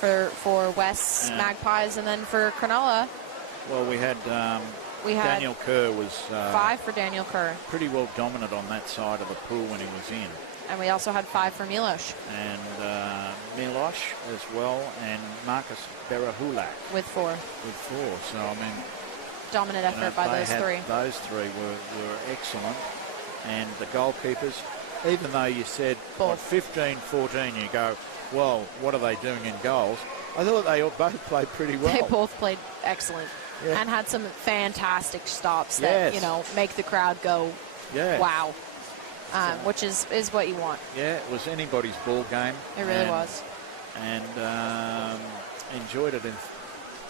For West's Magpies, and then for Cronulla. Well, we had Daniel Kerr was 5 for Daniel Kerr. Pretty well dominant on that side of the pool when he was in. And we also had 5 for Milosh. And Milosh as well, and Marcus Berahulak. With 4. So, I mean... Dominant effort by those 3. Those 3 were excellent. And the goalkeepers, even though you said 15-14, you go, well, what are they doing in goals? I thought they both played pretty well. They both played excellent. Yeah. And had some fantastic stops that, make the crowd go, wow. Which is what you want. Yeah, it was anybody's ball game. It really was. And enjoyed it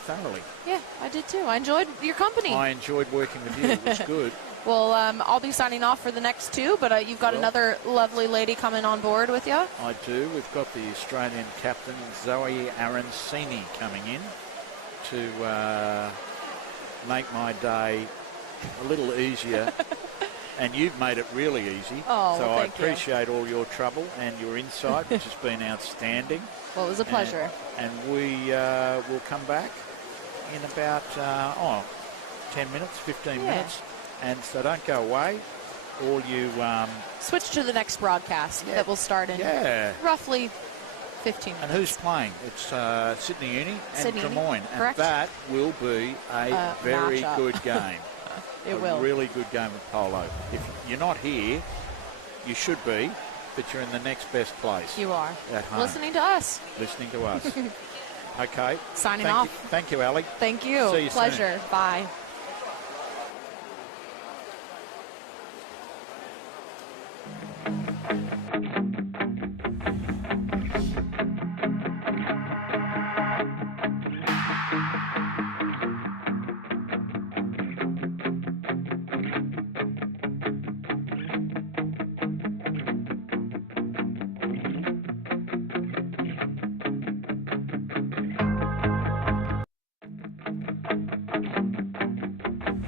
thoroughly. Yeah, I did too. I enjoyed your company. I enjoyed working with you. It was good. Well, I'll be signing off for the next 2, but you've got another lovely lady coming on board with you. I do. We've got the Australian captain, Zoe Arancini, coming in to make my day a little easier. And you've made it really easy. Oh, so well, I appreciate all your trouble and your insight, which has been outstanding. Well, it was a pleasure. And we will come back in about 10 minutes, 15 minutes. And so don't go away. All you... switch to the next broadcast that will start in roughly 15 minutes. And who's playing? It's Sydney Uni and Des Moines. Correct. And that will be a very matchup. Good game. It will. A really good game of polo. If you're not here, you should be, but you're in the next best place. You are. At home. Listening to us. Listening to us. Okay. Signing off. Thank you, Ali. Thank you. See you Pleasure. Soon. Bye.